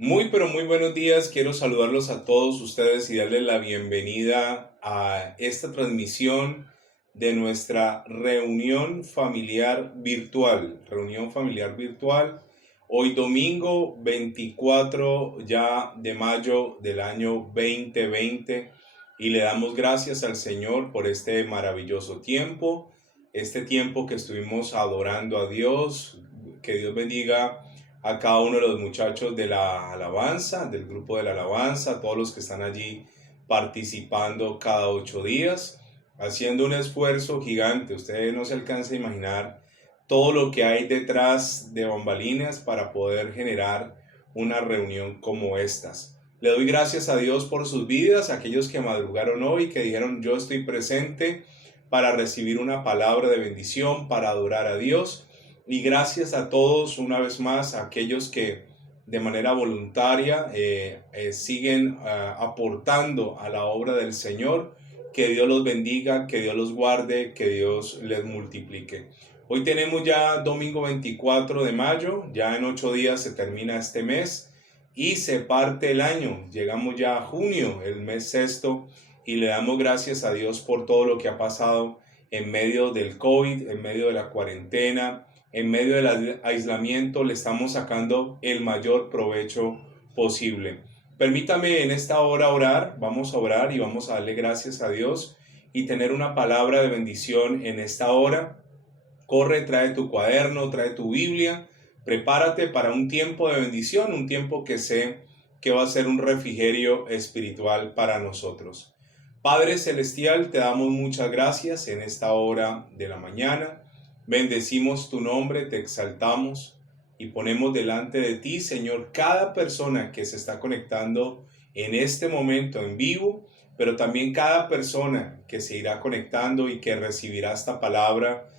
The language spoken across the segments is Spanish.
Muy, pero muy buenos días. Quiero saludarlos a todos ustedes y darles la bienvenida a esta transmisión de nuestra reunión familiar virtual. Reunión familiar virtual. Hoy domingo 24 ya de mayo del año 2020 y le damos gracias al Señor por este maravilloso tiempo, este tiempo que estuvimos adorando a Dios. Que Dios bendiga a cada uno de los muchachos de la alabanza, del grupo de la alabanza, todos los que están allí participando cada 8 días, haciendo un esfuerzo gigante. Ustedes no se alcanza a imaginar todo lo que hay detrás de bambalinas para poder generar una reunión como estas. Le doy gracias a Dios por sus vidas, aquellos que madrugaron hoy, que dijeron yo estoy presente para recibir una palabra de bendición, para adorar a Dios. Y gracias a todos una vez más, a aquellos que de manera voluntaria siguen aportando a la obra del Señor. Que Dios los bendiga, que Dios los guarde, que Dios les multiplique. Hoy tenemos ya domingo 24 de mayo, ya en 8 días se termina este mes y se parte el año. Llegamos ya a junio, el mes sexto, y le damos gracias a Dios por todo lo que ha pasado en medio del COVID, en medio de la cuarentena, en medio del aislamiento. Le estamos sacando el mayor provecho posible. Permítame en esta hora orar, vamos a orar y vamos a darle gracias a Dios y tener una palabra de bendición en esta hora. Corre, trae tu cuaderno, trae tu Biblia, prepárate para un tiempo de bendición, un tiempo que sé que va a ser un refrigerio espiritual para nosotros. Padre Celestial, te damos muchas gracias en esta hora de la mañana. Bendecimos tu nombre, te exaltamos y ponemos delante de ti, Señor, cada persona que se está conectando en este momento en vivo, pero también cada persona que se irá conectando y que recibirá esta palabra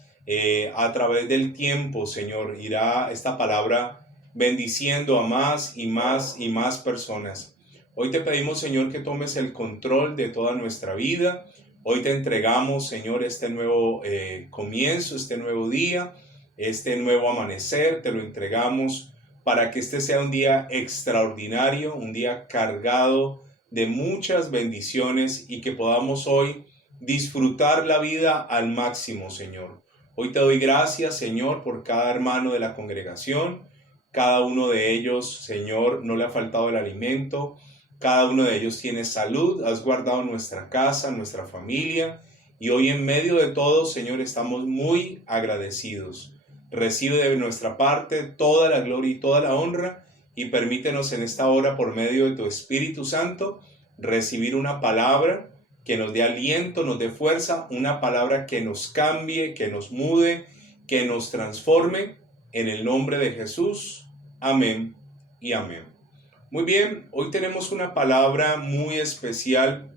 a través del tiempo, Señor. Irá esta palabra bendiciendo a más y más y más personas. Hoy te pedimos, Señor, que tomes el control de toda nuestra vida. Hoy te entregamos, Señor, este nuevo comienzo, este nuevo día, este nuevo amanecer. Te lo entregamos para que este sea un día extraordinario, un día cargado de muchas bendiciones y que podamos hoy disfrutar la vida al máximo, Señor. Hoy te doy gracias, Señor, por cada hermano de la congregación. Cada uno de ellos, Señor, no le ha faltado el alimento. Cada uno de ellos tiene salud. Has guardado nuestra casa, nuestra familia. Y hoy en medio de todo, Señor, estamos muy agradecidos. Recibe de nuestra parte toda la gloria y toda la honra. Y permítenos en esta hora, por medio de tu Espíritu Santo, recibir una palabra que nos dé aliento, nos dé fuerza, una palabra que nos cambie, que nos mude, que nos transforme, en el nombre de Jesús. Amén y amén. Muy bien, hoy tenemos una palabra muy especial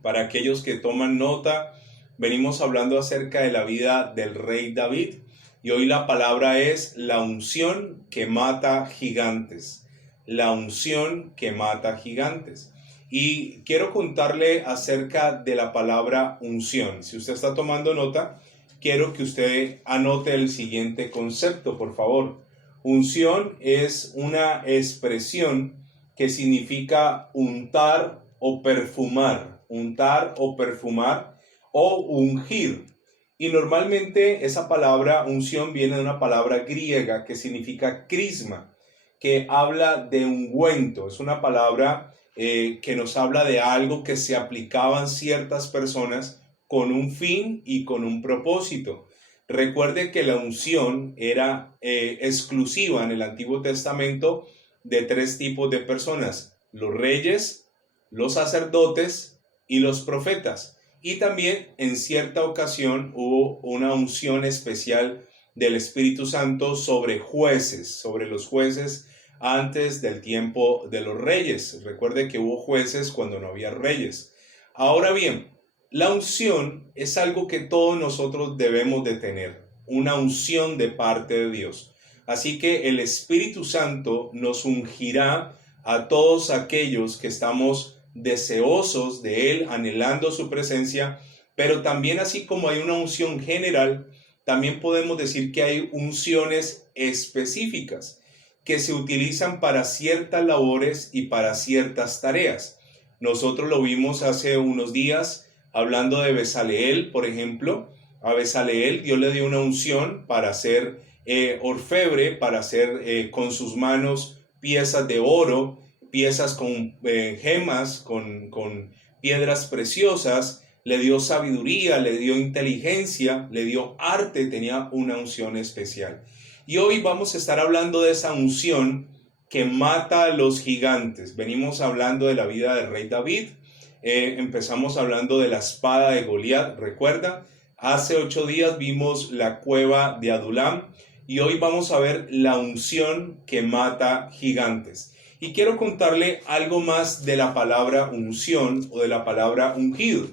para aquellos que toman nota. Venimos hablando acerca de la vida del rey David y hoy la palabra es la unción que mata gigantes. La unción que mata gigantes. Y quiero contarle acerca de la palabra unción. Si usted está tomando nota, quiero que usted anote el siguiente concepto, por favor. Unción es una expresión que significa untar o perfumar o ungir. Y normalmente esa palabra unción viene de una palabra griega que significa crisma, que habla de ungüento. Es una palabra que nos habla de algo que se aplicaban ciertas personas con un fin y con un propósito. Recuerde que la unción era exclusiva en el Antiguo Testamento de 3 tipos de personas: los reyes, los sacerdotes y los profetas. Y también en cierta ocasión hubo una unción especial del Espíritu Santo sobre jueces, sobre los jueces antes del tiempo de los reyes. Recuerde que hubo jueces cuando no había reyes. Ahora bien, la unción es algo que todos nosotros debemos de tener, una unción de parte de Dios. Así que el Espíritu Santo nos ungirá a todos aquellos que estamos deseosos de Él, anhelando su presencia, pero también así como hay una unción general, también podemos decir que hay unciones específicas. que se utilizan para ciertas labores y para ciertas tareas. Nosotros lo vimos hace unos días hablando de Bezaleel, por ejemplo. A Bezaleel Dios le dio una unción para hacer orfebre, para hacer con sus manos piezas de oro, piezas con gemas, con piedras preciosas. Le dio sabiduría, le dio inteligencia, le dio arte, tenía una unción especial. Y hoy vamos a estar hablando de esa unción que mata a los gigantes. Venimos hablando de la vida del rey David. Empezamos hablando de la espada de Goliat, ¿recuerda? Hace 8 días vimos la cueva de Adulam y hoy vamos a ver la unción que mata gigantes. Y quiero contarle algo más de la palabra unción o de la palabra ungido.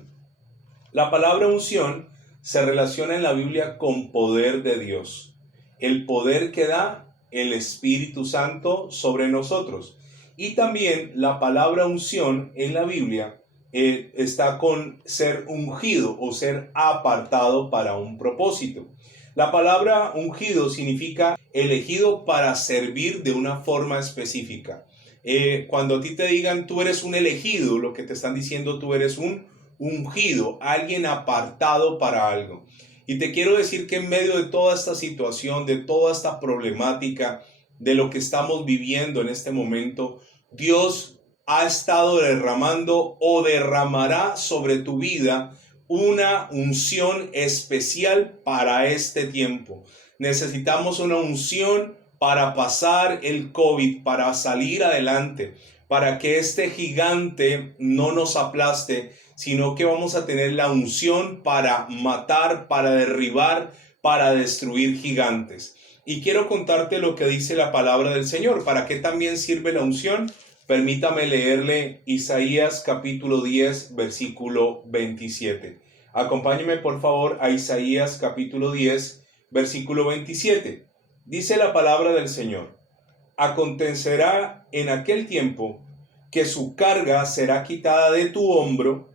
La palabra unción se relaciona en la Biblia con poder de Dios, el poder que da el Espíritu Santo sobre nosotros. Y también la palabra unción en la Biblia está con ser ungido o ser apartado para un propósito. La palabra ungido significa elegido para servir de una forma específica. Cuando a ti te digan tú eres un elegido, lo que te están diciendo tú eres un ungido, alguien apartado para algo. Y te quiero decir que en medio de toda esta situación, de toda esta problemática, de lo que estamos viviendo en este momento, Dios ha estado derramando o derramará sobre tu vida una unción especial para este tiempo. Necesitamos una unción para pasar el COVID, para salir adelante, para que este gigante no nos aplaste, sino que vamos a tener la unción para matar, para derribar, para destruir gigantes. Y quiero contarte lo que dice la palabra del Señor. ¿Para qué también sirve la unción? Permítame leerle Isaías capítulo 10, versículo 27. Acompáñeme por favor a Isaías capítulo 10, versículo 27. Dice la palabra del Señor: acontecerá en aquel tiempo que su carga será quitada de tu hombro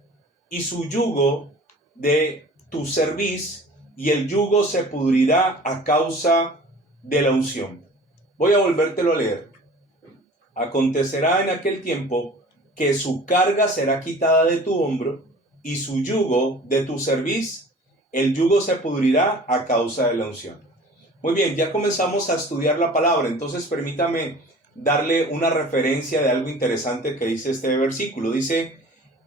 y su yugo de tu cerviz, y el yugo se pudrirá a causa de la unción. Voy a volvértelo a leer. Acontecerá en aquel tiempo que su carga será quitada de tu hombro y su yugo de tu cerviz, el yugo se pudrirá a causa de la unción. Muy bien, ya comenzamos a estudiar la palabra, entonces permítame darle una referencia de algo interesante que dice este versículo. Dice,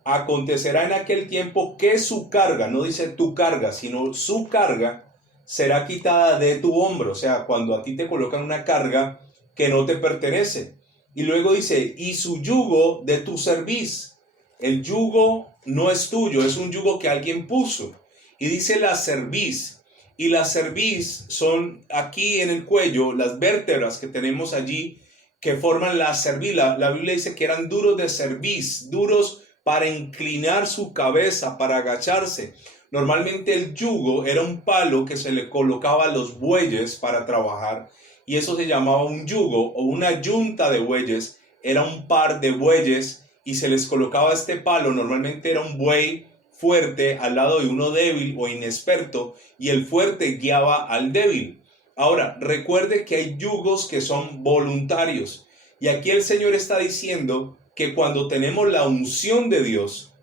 acontecerá en aquel tiempo que su carga, no dice tu carga, sino su carga será quitada de tu hombro. O sea, cuando a ti te colocan una carga que no te pertenece. Y luego dice, y su yugo de tu cerviz. El yugo no es tuyo, es un yugo que alguien puso. Y dice la cerviz. Y la cerviz son aquí en el cuello, las vértebras que tenemos allí que forman la cerviz. La Biblia dice que eran duros de cerviz, duros para inclinar su cabeza, para agacharse. Normalmente el yugo era un palo que se le colocaba a los bueyes para trabajar. Y eso se llamaba un yugo o una yunta de bueyes. Era un par de bueyes y se les colocaba este palo. Normalmente era un buey fuerte al lado de uno débil o inexperto, y el fuerte guiaba al débil. Ahora, recuerde que hay yugos que son voluntarios. Y aquí el Señor está diciendo que cuando tenemos la unción de Dios,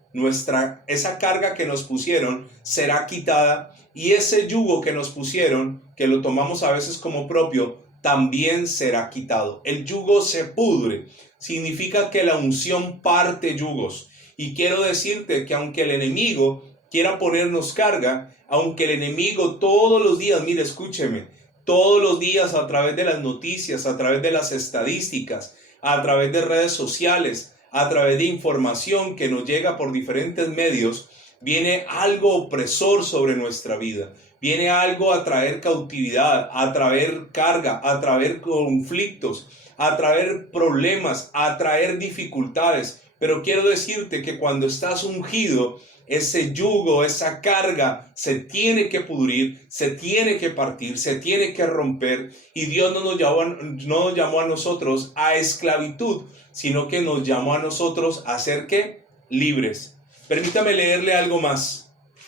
esa carga que nos pusieron será quitada, y ese yugo que nos pusieron, que lo tomamos a veces como propio, también será quitado. El yugo se pudre. Significa que la unción parte yugos. Y quiero decirte que aunque el enemigo quiera ponernos carga, aunque el enemigo todos los días, mire, escúcheme, todos los días a través de las noticias, a través de las estadísticas, a través de redes sociales, a través de información que nos llega por diferentes medios, viene algo opresor sobre nuestra vida. Viene algo a traer cautividad, a traer carga, a traer conflictos, a traer problemas, a traer dificultades. Pero quiero decirte que cuando estás ungido, ese yugo, esa carga se tiene que pudrir, se tiene que partir, se tiene que romper. Y Dios no nos llamó a nosotros a esclavitud, sino que nos llamó a nosotros a ser ¿qué? Libres. Permítame leerle algo más.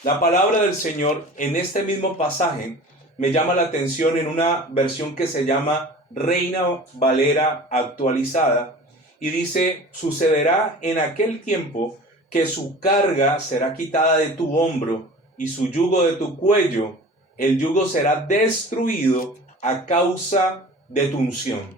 La palabra del Señor en este mismo pasaje me llama la atención en una versión que se llama Reina Valera actualizada, y dice: sucederá en aquel tiempo que su carga será quitada de tu hombro y su yugo de tu cuello. El yugo será destruido a causa de tu unción.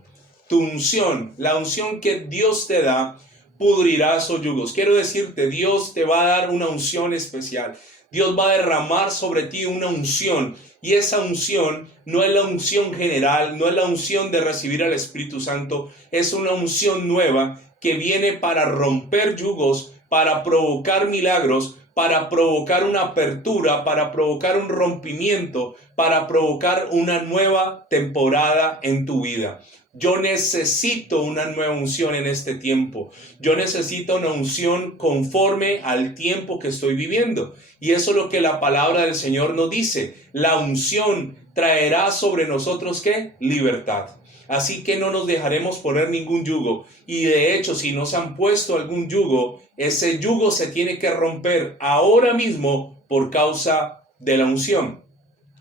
Tu unción, la unción que Dios te da, pudrirá esos yugos. Quiero decirte, Dios te va a dar una unción especial. Dios va a derramar sobre ti una unción, y esa unción no es la unción general, no es la unción de recibir al Espíritu Santo, es una unción nueva que viene para romper yugos, para provocar milagros, para provocar una apertura, para provocar un rompimiento, para provocar una nueva temporada en tu vida. Yo necesito una nueva unción en este tiempo. Yo necesito una unción conforme al tiempo que estoy viviendo. Y eso es lo que la palabra del Señor nos dice. La unción traerá sobre nosotros, ¿qué? Libertad. Así que no nos dejaremos poner ningún yugo. Y de hecho, si nos han puesto algún yugo, ese yugo se tiene que romper ahora mismo por causa de la unción.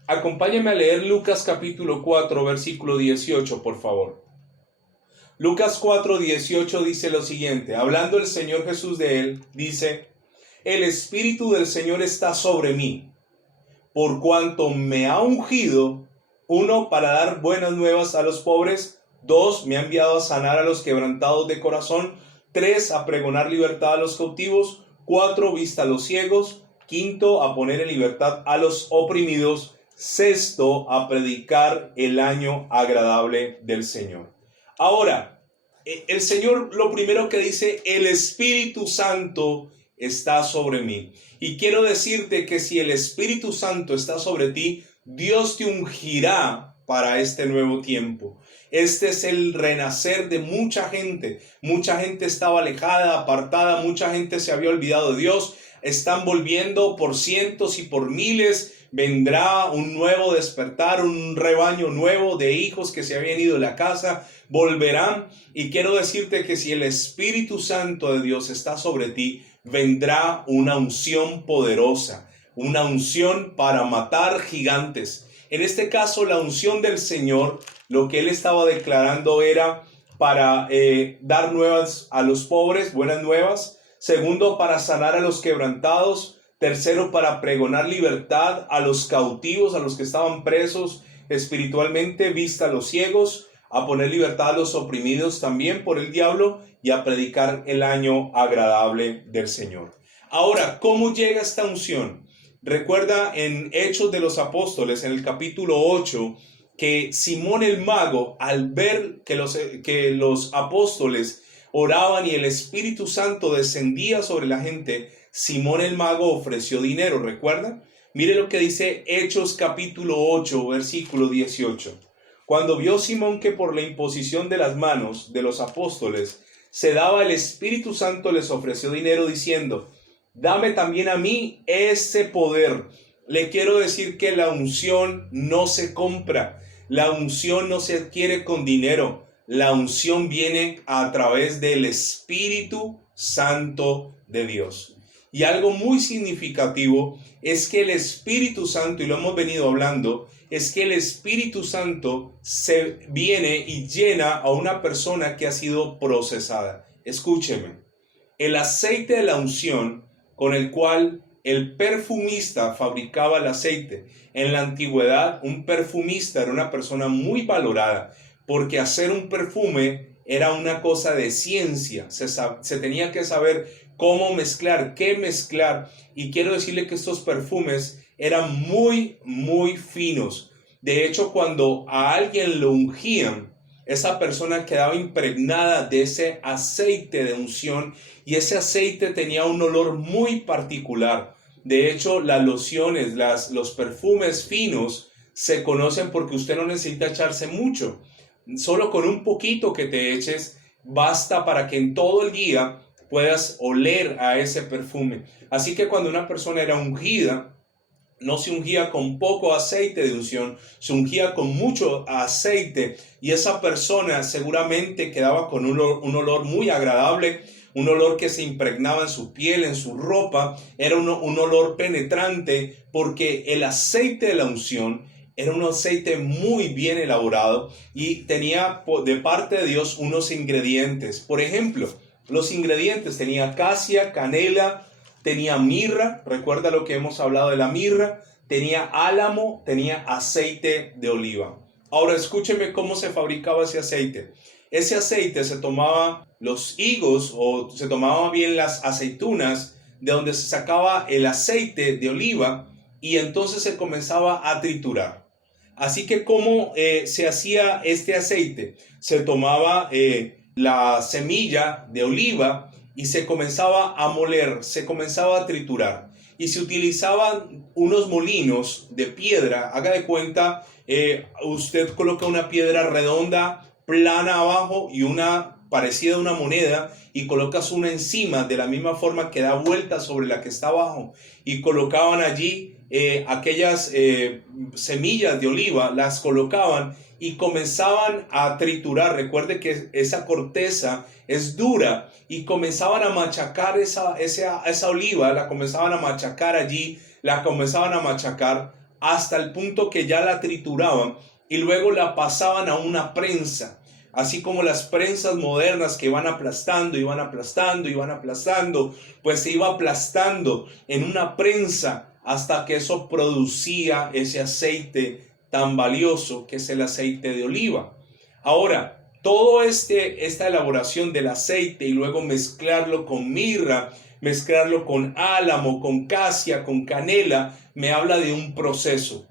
Acompáñame a leer Lucas capítulo 4, versículo 18, por favor. Lucas 4, 18 dice lo siguiente. Hablando el Señor Jesús de él, dice: el Espíritu del Señor está sobre mí, por cuanto me ha ungido, 1, para dar buenas nuevas a los pobres; 2, me ha enviado a sanar a los quebrantados de corazón; 3, a pregonar libertad a los cautivos; 4, vista a los ciegos; 5, a poner en libertad a los oprimidos; 6, a predicar el año agradable del Señor. Ahora, el Señor lo primero que dice: el Espíritu Santo está sobre mí. Y quiero decirte que si el Espíritu Santo está sobre ti, Dios te ungirá para este nuevo tiempo. Este es el renacer de mucha gente. Mucha gente estaba alejada, apartada, mucha gente se había olvidado de Dios. Están volviendo por cientos y por miles. Vendrá un nuevo despertar, un rebaño nuevo de hijos que se habían ido de la casa, volverán. Y quiero decirte que si el Espíritu Santo de Dios está sobre ti, vendrá una unción poderosa, una unción para matar gigantes. En este caso, la unción del Señor, lo que él estaba declarando era para dar nuevas a los pobres, buenas nuevas; 2, para sanar a los quebrantados; 3, para pregonar libertad a los cautivos, a los que estaban presos espiritualmente; vista a los ciegos; a poner libertad a los oprimidos también por el diablo; y a predicar el año agradable del Señor. Ahora, ¿cómo llega esta unción? Recuerda en Hechos de los Apóstoles, en el capítulo 8, que Simón el mago, al ver que los apóstoles oraban y el Espíritu Santo descendía sobre la gente, Simón el mago ofreció dinero, ¿recuerdan? Mire lo que dice Hechos capítulo 8, versículo 18. Cuando vio Simón que por la imposición de las manos de los apóstoles se daba el Espíritu Santo, les ofreció dinero diciendo: dame también a mí ese poder. Le quiero decir que la unción no se compra, la unción no se adquiere con dinero, la unción viene a través del Espíritu Santo de Dios. Y algo muy significativo es que el Espíritu Santo, y lo hemos venido hablando, es que el Espíritu Santo se viene y llena a una persona que ha sido procesada. Escúcheme, el aceite de la unción con el cual el perfumista fabricaba el aceite. En la antigüedad, un perfumista era una persona muy valorada, porque hacer un perfume era una cosa de ciencia. Se tenía que saber cómo mezclar, qué mezclar. Y quiero decirle que estos perfumes eran muy, muy finos. De hecho, cuando a alguien lo ungían, esa persona quedaba impregnada de ese aceite de unción, y ese aceite tenía un olor muy particular. De hecho, las lociones, los perfumes finos se conocen porque usted no necesita echarse mucho. Solo con un poquito que te eches basta para que en todo el día puedas oler a ese perfume. Así que cuando una persona era ungida, no se ungía con poco aceite de unción, se ungía con mucho aceite, y esa persona seguramente quedaba con un olor muy agradable, un olor que se impregnaba en su piel, en su ropa. Era un olor penetrante, porque el aceite de la unción Era un aceite muy bien elaborado y tenía de parte de Dios unos ingredientes. Por ejemplo, los ingredientes tenía casia, canela, tenía mirra, recuerda lo que hemos hablado de la mirra, tenía álamo, tenía aceite de oliva. Ahora escúcheme cómo se fabricaba ese aceite. Ese aceite se tomaba los higos o se tomaba bien las aceitunas de donde se sacaba el aceite de oliva y entonces se comenzaba a triturar. Así que ¿cómo se hacía este aceite? Se tomaba la semilla de oliva y se comenzaba a moler, se comenzaba a triturar. Y se utilizaban unos molinos de piedra. Haga de cuenta, usted coloca una piedra redonda, plana abajo y una parecida a una moneda y colocas una encima de la misma forma que da vuelta sobre la que está abajo. Y colocaban allí aquellas semillas de oliva, las colocaban y comenzaban a triturar. Recuerde que esa corteza es dura y comenzaban a machacar esa oliva, la comenzaban a machacar allí, la comenzaban a machacar hasta el punto que ya la trituraban y luego la pasaban a una prensa. Así como las prensas modernas que van aplastando y van aplastando y van aplastando, pues se iba aplastando en una prensa hasta que eso producía ese aceite tan valioso que es el aceite de oliva. Ahora, todo esta elaboración del aceite y luego mezclarlo con mirra, mezclarlo con álamo, con casia, con canela, me habla de un proceso.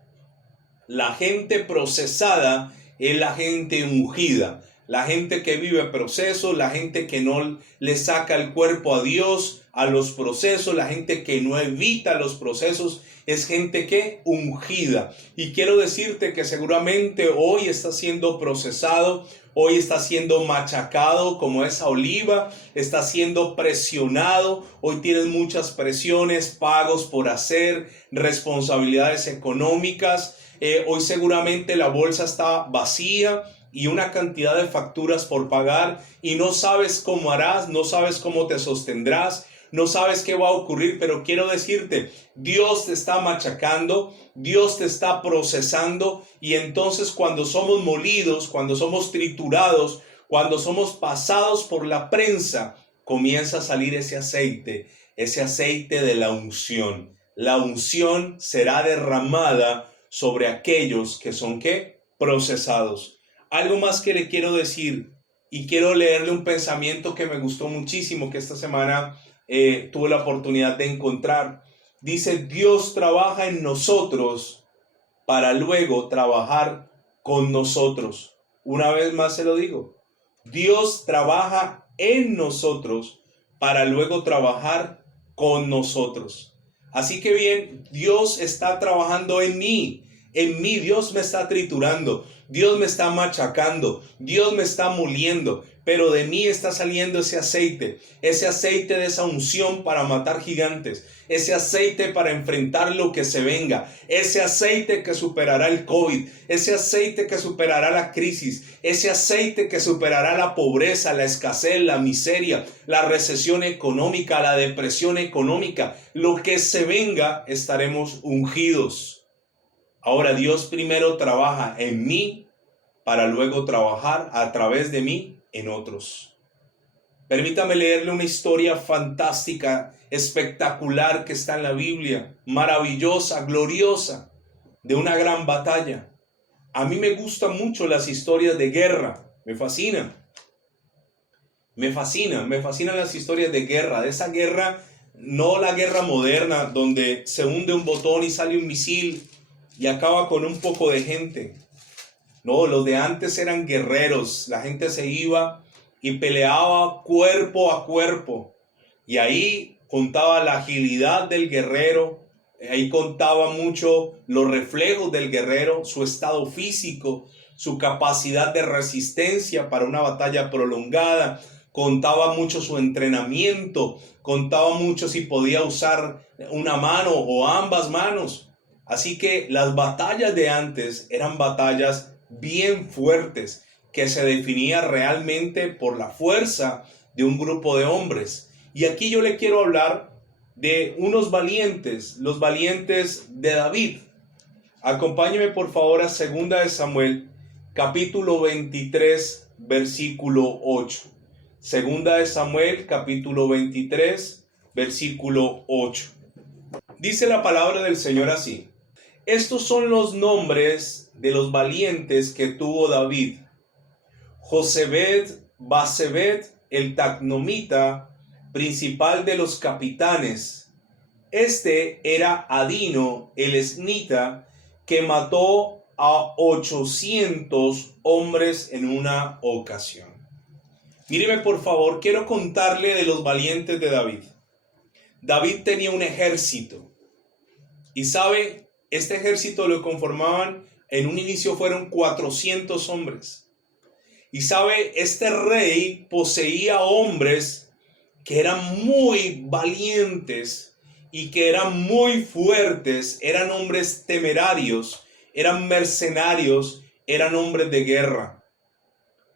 La gente procesada es la gente ungida. La gente que vive procesos, la gente que no le saca el cuerpo a Dios a los procesos, la gente que no evita los procesos, es gente que ungida. Y quiero decirte que seguramente hoy está siendo procesado, hoy está siendo machacado como esa oliva, está siendo presionado, hoy tienes muchas presiones, pagos por hacer, responsabilidades económicas, hoy seguramente la bolsa está vacía y una cantidad de facturas por pagar y no sabes cómo harás, no sabes cómo te sostendrás, no sabes qué va a ocurrir, pero quiero decirte, Dios te está machacando, Dios te está procesando y entonces cuando somos molidos, cuando somos triturados, cuando somos pasados por la prensa, comienza a salir ese aceite de la unción. La unción será derramada sobre aquellos que son ¿qué? Procesados. Algo más que le quiero decir y quiero leerle un pensamiento que me gustó muchísimo que esta semana tuve la oportunidad de encontrar. Dice, Dios trabaja en nosotros para luego trabajar con nosotros. Una vez más se lo digo. Dios trabaja en nosotros para luego trabajar con nosotros. Así que bien, Dios está trabajando en mí. En mí Dios me está triturando, Dios me está machacando, Dios me está moliendo, pero de mí está saliendo ese aceite de esa unción para matar gigantes, ese aceite para enfrentar lo que se venga, ese aceite que superará el COVID, ese aceite que superará la crisis, ese aceite que superará la pobreza, la escasez, la miseria, la recesión económica, la depresión económica, lo que se venga estaremos ungidos. Ahora Dios primero trabaja en mí para luego trabajar a través de mí en otros. Permítame leerle una historia fantástica, espectacular que está en la Biblia, maravillosa, gloriosa, de una gran batalla. A mí me gustan mucho las historias de guerra, me fascinan. Me fascinan las historias de guerra, de esa guerra, no la guerra moderna donde se hunde un botón y sale un misil y acaba con un poco de gente. No, los de antes eran guerreros. La gente se iba y peleaba cuerpo a cuerpo. Y ahí contaba la agilidad del guerrero. Ahí contaba mucho los reflejos del guerrero, su estado físico, su capacidad de resistencia para una batalla prolongada. Contaba mucho su entrenamiento. Contaba mucho si podía usar una mano o ambas manos. Así que las batallas de antes eran batallas bien fuertes que se definía realmente por la fuerza de un grupo de hombres. Y aquí yo le quiero hablar de unos valientes, los valientes de David. Acompáñeme por favor a 2 de Samuel, capítulo 23, versículo 8. 2 de Samuel, capítulo 23, versículo 8. Dice la palabra del Señor así: estos son los nombres de los valientes que tuvo David: Josebed, Basebed, el tacnomita, principal de los capitanes. Este era Adino, el esnita, que mató a 800 hombres en una ocasión. Míreme por favor, quiero contarle de los valientes de David. David tenía un ejército. Y sabe, este ejército lo conformaban, en un inicio fueron 400 hombres. Y sabe, este rey poseía hombres que eran muy valientes y que eran muy fuertes, eran hombres temerarios, eran mercenarios, eran hombres de guerra.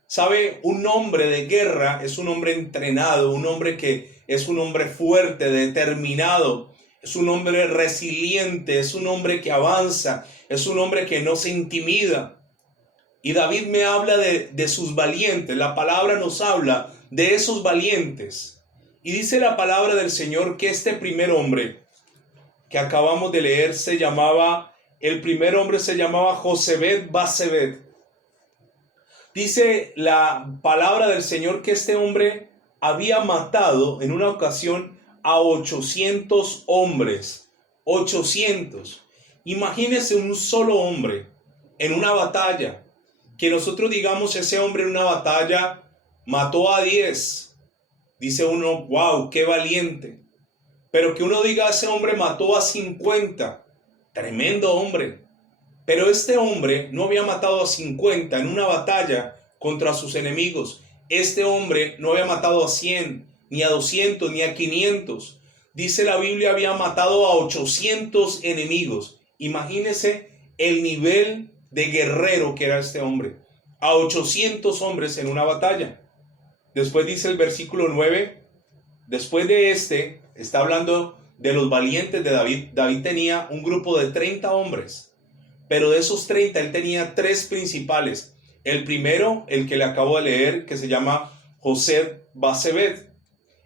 Sabe, un hombre de guerra es un hombre entrenado, un hombre que es un hombre fuerte, determinado, es un hombre resiliente, es un hombre que avanza, es un hombre que no se intimida. Y David me habla de sus valientes. La palabra nos habla de esos valientes. Y dice la palabra del Señor que este primer hombre que acabamos de leer el primer hombre se llamaba Josebed Basebed. Dice la palabra del Señor que este hombre había matado en una ocasión a 800 hombres. 800. Imagínese un solo hombre en una batalla. Que nosotros digamos, ese hombre en una batalla mató a 10. Dice uno, wow, qué valiente. Pero que uno diga, ese hombre mató a 50. Tremendo hombre. Pero este hombre no había matado a 50 en una batalla contra sus enemigos. Este hombre no había matado a 100, ni a 200, ni a 500. Dice la Biblia, había matado a 800 enemigos. Imagínese el nivel de guerrero que era este hombre. A 800 hombres en una batalla. Después dice el versículo 9. Después de está hablando de los valientes de David. David tenía un grupo de 30 hombres. Pero de esos 30 él tenía 3 principales. El primero, el que le acabo de leer, que se llama José Basebed.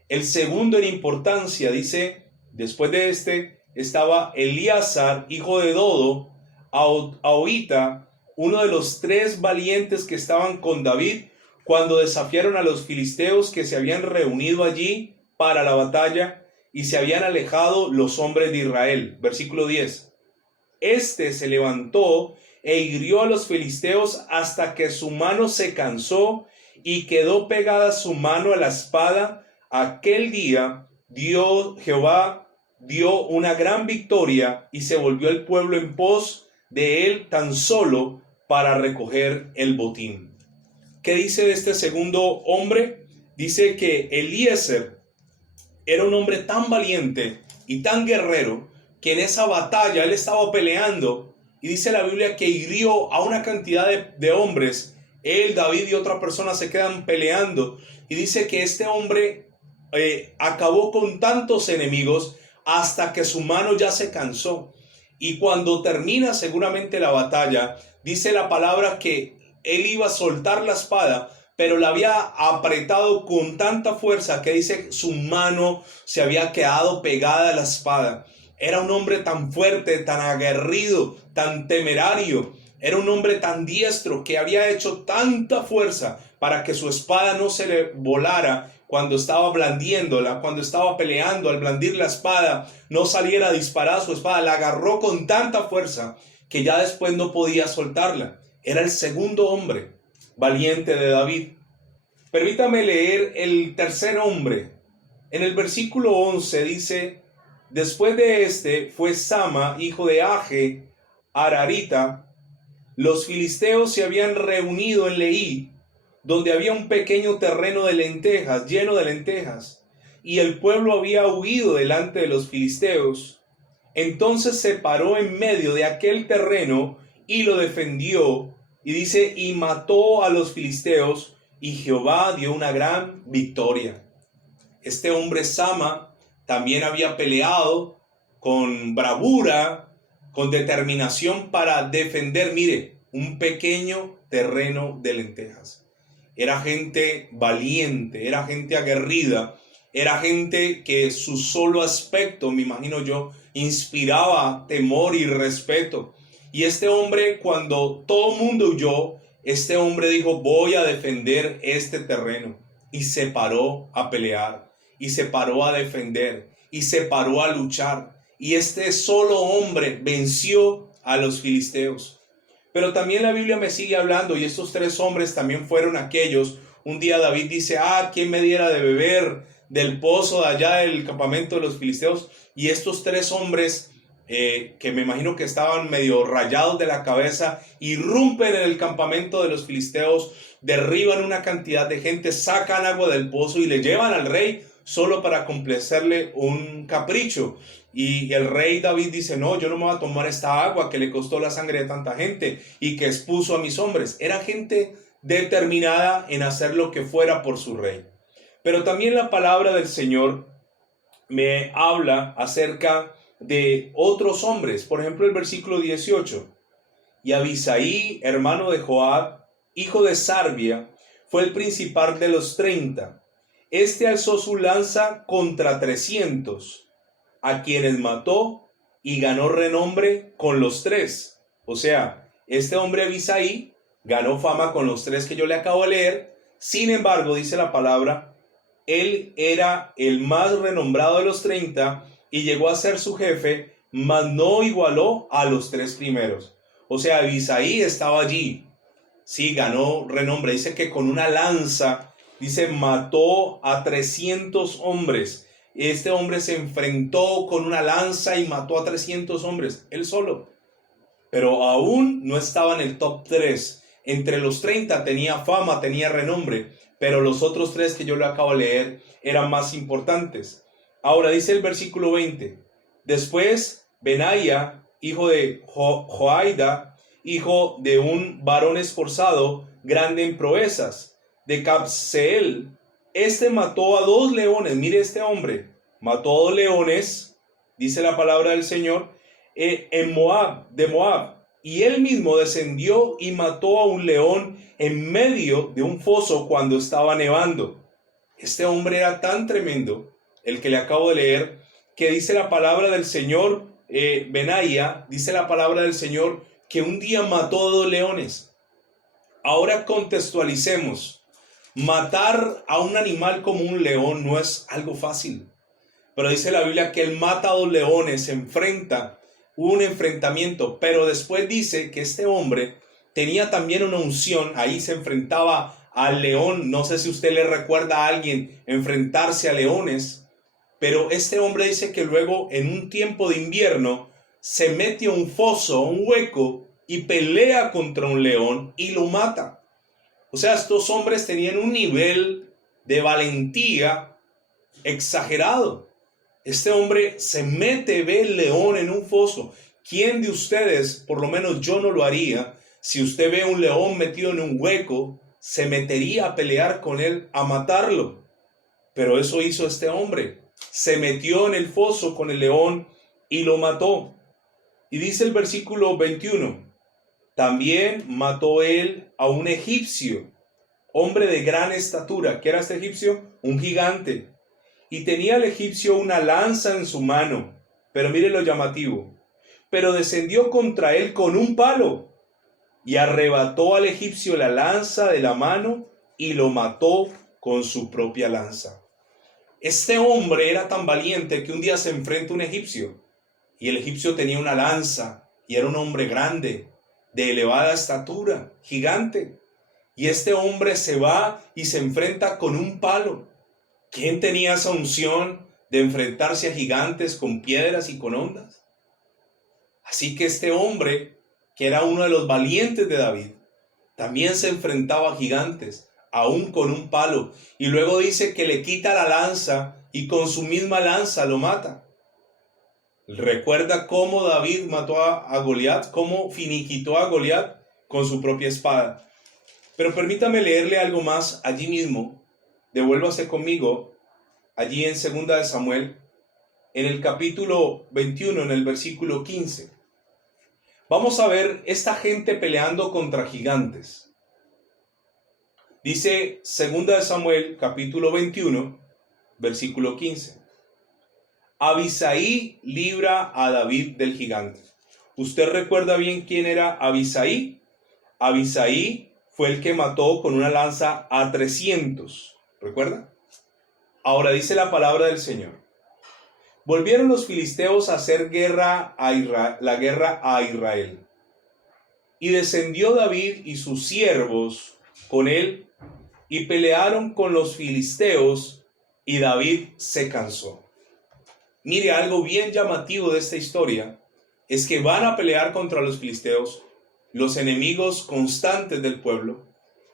El segundo en importancia, dice, después de estaba Elíasar, hijo de Dodo, Ahoita, uno de los 3 valientes que estaban con David cuando desafiaron a los filisteos que se habían reunido allí para la batalla y se habían alejado los hombres de Israel. Versículo 10. Este se levantó e hirió a los filisteos hasta que su mano se cansó y quedó pegada su mano a la espada. Aquel día Jehová dio una gran victoria y se volvió el pueblo en pos de él tan solo para recoger el botín. ¿Qué dice de este segundo hombre? Dice que Eliezer era un hombre tan valiente y tan guerrero que en esa batalla él estaba peleando y dice la Biblia que hirió a una cantidad de hombres. Él, David y otra persona se quedan peleando y dice que este hombre acabó con tantos enemigos hasta que su mano ya se cansó. Y cuando termina seguramente la batalla, dice la palabra que él iba a soltar la espada, pero la había apretado con tanta fuerza que dice su mano se había quedado pegada a la espada. Era un hombre tan fuerte, tan aguerrido, tan temerario. Era un hombre tan diestro que había hecho tanta fuerza para que su espada no se le volara cuando estaba blandiéndola, cuando estaba peleando. Al blandir la espada no saliera a disparar su espada, la agarró con tanta fuerza que ya después no podía soltarla. Era el segundo hombre valiente de David. Permítame leer el tercer hombre. En el versículo 11 dice: después de fue Sama, hijo de Age, Ararita. Los filisteos se habían reunido en Leí, donde había un pequeño terreno de lentejas, lleno de lentejas, y el pueblo había huido delante de los filisteos. Entonces se paró en medio de aquel terreno y lo defendió, y dice, y mató a los filisteos, y Jehová dio una gran victoria. Este hombre Sama también había peleado con bravura, con determinación para defender, mire, un pequeño terreno de lentejas. Era gente valiente, era gente aguerrida, era gente que su solo aspecto, me imagino yo, inspiraba temor y respeto. Y este hombre, cuando todo el mundo huyó, este hombre dijo, voy a defender este terreno. Y se paró a pelear, y se paró a defender, y se paró a luchar. Y este solo hombre venció a los filisteos. Pero también la Biblia me sigue hablando, y estos tres hombres también fueron aquellos. Un día David dice, ¿quién me diera de beber del pozo de allá del campamento de los filisteos? Y estos tres hombres, que me imagino que estaban medio rayados de la cabeza, irrumpen en el campamento de los filisteos, derriban una cantidad de gente, sacan agua del pozo y le llevan al rey solo para complacerle un capricho. Y el rey David dice, no, yo no me voy a tomar esta agua que le costó la sangre de tanta gente y que expuso a mis hombres. Era gente determinada en hacer lo que fuera por su rey. Pero también la palabra del Señor me habla acerca de otros hombres. Por ejemplo, el versículo 18. Y Abisaí, hermano de Joab, hijo de Sarbia, fue el principal de los 30. Este alzó su lanza contra 300, a quienes mató y ganó renombre con los tres. O sea, este hombre Abisaí ganó fama con los tres que yo le acabo de leer. Sin embargo, dice la palabra, él era el más renombrado de los 30 y llegó a ser su jefe, mas no igualó a los tres primeros. O sea, Abisaí estaba allí. Sí, ganó renombre. Dice que con una lanza, dice, mató a 300 hombres. Este hombre se enfrentó con una lanza y mató a 300 hombres, él solo. Pero aún no estaba en el top 3. Entre los 30 tenía fama, tenía renombre, pero los otros tres que yo le acabo de leer eran más importantes. Ahora dice el versículo 20. Después, Benaía, hijo de Joaida, hijo de un varón esforzado, grande en proezas, de Cabseel. Este mató a 2 leones. Mire, este hombre mató a 2 leones, dice la palabra del Señor, de Moab. Y él mismo descendió y mató a un león en medio de un foso cuando estaba nevando. Este hombre era tan tremendo, el que le acabo de leer, que dice la palabra del Señor, Benaía, dice la palabra del Señor, que un día mató a 2 leones. Ahora contextualicemos. Matar a un animal como un león no es algo fácil. Pero dice la Biblia que él mata a 2 leones, se enfrenta, un enfrentamiento. Pero después dice que este hombre tenía también una unción. Ahí se enfrentaba al león. No sé si usted le recuerda a alguien enfrentarse a leones. Pero este hombre dice que luego en un tiempo de invierno se mete a un foso, a un hueco, y pelea contra un león y lo mata. O sea, estos hombres tenían un nivel de valentía exagerado. Este hombre se mete, ve el león en un foso. ¿Quién de ustedes, por lo menos yo no lo haría, si usted ve un león metido en un hueco, se metería a pelear con él, a matarlo? Pero eso hizo este hombre. Se metió en el foso con el león y lo mató. Y dice el versículo 21. También mató él a un egipcio, hombre de gran estatura. ¿Qué era este egipcio? Un gigante. Y tenía el egipcio una lanza en su mano. Pero mire lo llamativo. Pero descendió contra él con un palo y arrebató al egipcio la lanza de la mano y lo mató con su propia lanza. Este hombre era tan valiente que un día se enfrenta a un egipcio. Y el egipcio tenía una lanza y era un hombre grande, de elevada estatura, gigante. Y este hombre se va y se enfrenta con un palo. ¿Quién tenía esa unción de enfrentarse a gigantes con piedras y con ondas? Así que este hombre, que era uno de los valientes de David, también se enfrentaba a gigantes, aún con un palo. Y luego dice que le quita la lanza y con su misma lanza lo mata. Recuerda cómo David mató a Goliat, cómo finiquitó a Goliat con su propia espada. Pero permítame leerle algo más allí mismo. Devuélvase conmigo allí en 2 de Samuel, en el capítulo 21, en el versículo 15. Vamos a ver esta gente peleando contra gigantes. Dice 2 de Samuel, capítulo 21, versículo 15. Abisai libra a David del gigante. ¿Usted recuerda bien quién era Abisai? Abisai fue el que mató con una lanza a 300. ¿Recuerda? Ahora dice la palabra del Señor. Volvieron los filisteos a hacer la guerra a Israel. Y descendió David y sus siervos con él y pelearon con los filisteos y David se cansó. Mire, algo bien llamativo de esta historia es que van a pelear contra los filisteos, los enemigos constantes del pueblo,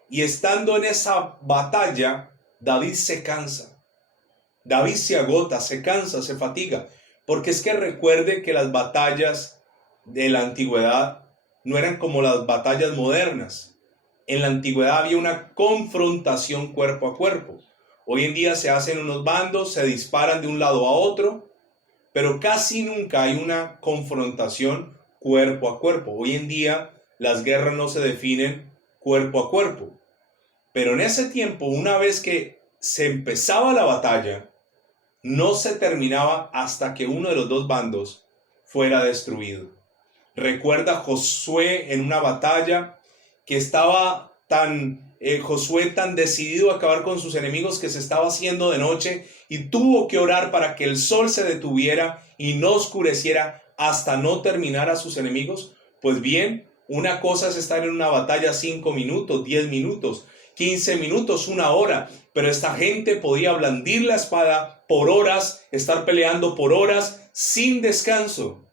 y estando en esa batalla, David se cansa. David se agota, se cansa, se fatiga, porque es que recuerde que las batallas de la antigüedad no eran como las batallas modernas. En la antigüedad había una confrontación cuerpo a cuerpo. Hoy en día se hacen unos bandos, se disparan de un lado a otro, pero casi nunca hay una confrontación cuerpo a cuerpo. Hoy en día las guerras no se definen cuerpo a cuerpo. Pero en ese tiempo, una vez que se empezaba la batalla, no se terminaba hasta que uno de los dos bandos fuera destruido. Recuerda Josué en una batalla que estaba Josué tan decidido a acabar con sus enemigos que se estaba haciendo de noche y tuvo que orar para que el sol se detuviera y no oscureciera hasta no terminar a sus enemigos. Pues bien, una cosa es estar en una batalla 5 minutos, 10 minutos, 15 minutos, 1 hora, pero esta gente podía blandir la espada por horas, estar peleando por horas sin descanso.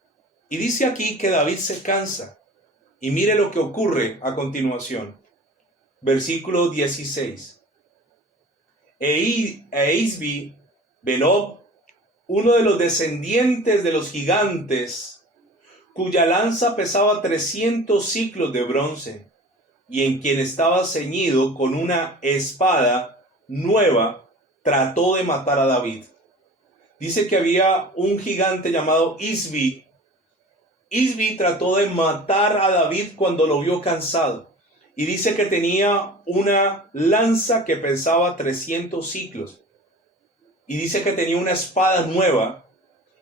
Y dice aquí que David se cansa. Y mire lo que ocurre a continuación. Versículo 16. Isbi Benob, uno de los descendientes de los gigantes, cuya lanza pesaba 300 siclos de bronce, y en quien estaba ceñido con una espada nueva, trató de matar a David. Dice que había un gigante llamado Isbi. Isbi trató de matar a David cuando lo vio cansado. Y dice que tenía una lanza que pesaba 300 siclos. Y dice que tenía una espada nueva.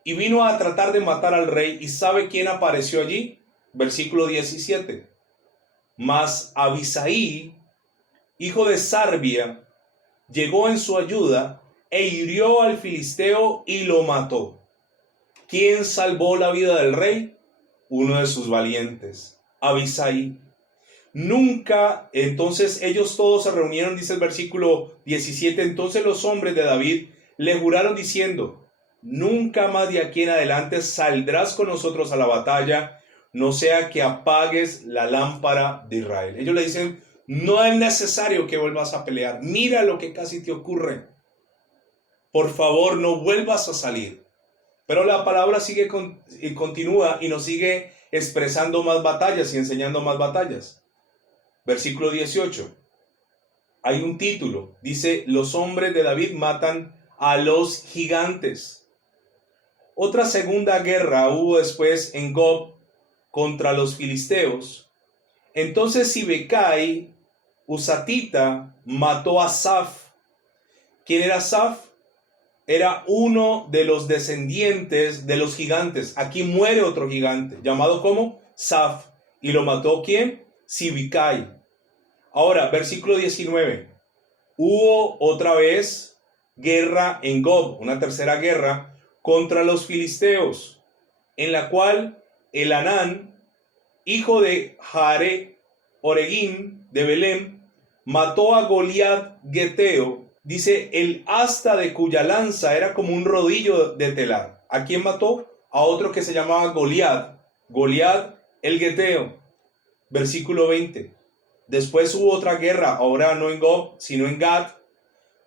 Y vino a tratar de matar al rey. ¿Y sabe quién apareció allí? Versículo 17. Mas Abisai, hijo de Sarbia, llegó en su ayuda e hirió al filisteo y lo mató. ¿Quién salvó la vida del rey? Uno de sus valientes, Abisai. Nunca, entonces ellos todos se reunieron, dice el versículo 17, entonces los hombres de David le juraron diciendo, nunca más de aquí en adelante saldrás con nosotros a la batalla, no sea que apagues la lámpara de Israel. Ellos le dicen, no es necesario que vuelvas a pelear, mira lo que casi te ocurre. Por favor, no vuelvas a salir. Pero la palabra sigue y continúa y nos sigue expresando más batallas y enseñando más batallas. Versículo 18. Hay un título. Dice, los hombres de David matan a los gigantes. Otra segunda guerra hubo después en Gob contra los filisteos. Entonces Sibecai, Husatita, mató a Saf. ¿Quién era Saf? Era uno de los descendientes de los gigantes. Aquí muere otro gigante, llamado como Saf. ¿Y lo mató quién? Sibecai. Ahora, versículo 19. Hubo otra vez guerra en Gob, una tercera guerra contra los filisteos, en la cual Elhanán, hijo de Jare Oregim de Belén, mató a Goliat Geteo. Dice, el asta de cuya lanza era como un rodillo de telar. ¿A quién mató? A otro que se llamaba Goliat. Goliat el Geteo. Versículo 20. Después hubo otra guerra, ahora no en Gob, sino en Gad,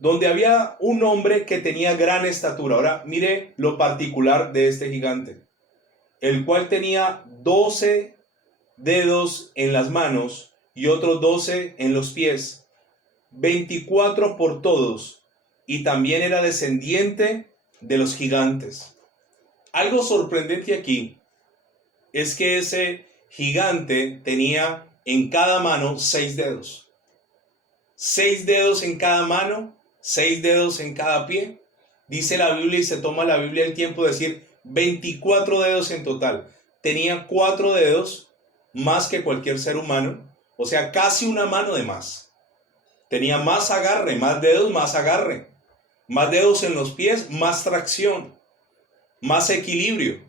donde había un hombre que tenía gran estatura. Ahora mire lo particular de este gigante, el cual tenía 12 dedos en las manos y otros 12 en los pies. 24 por todos, y también era descendiente de los gigantes. Algo sorprendente aquí es que ese gigante tenía en cada mano 6 dedos. 6 dedos en cada mano, 6 dedos en cada pie. Dice la Biblia, y se toma la Biblia el tiempo de decir 24 dedos en total. Tenía 4 dedos más que cualquier ser humano, o sea, casi una mano de más. Tenía más agarre, más dedos, más agarre. Más dedos en los pies, más tracción, más equilibrio.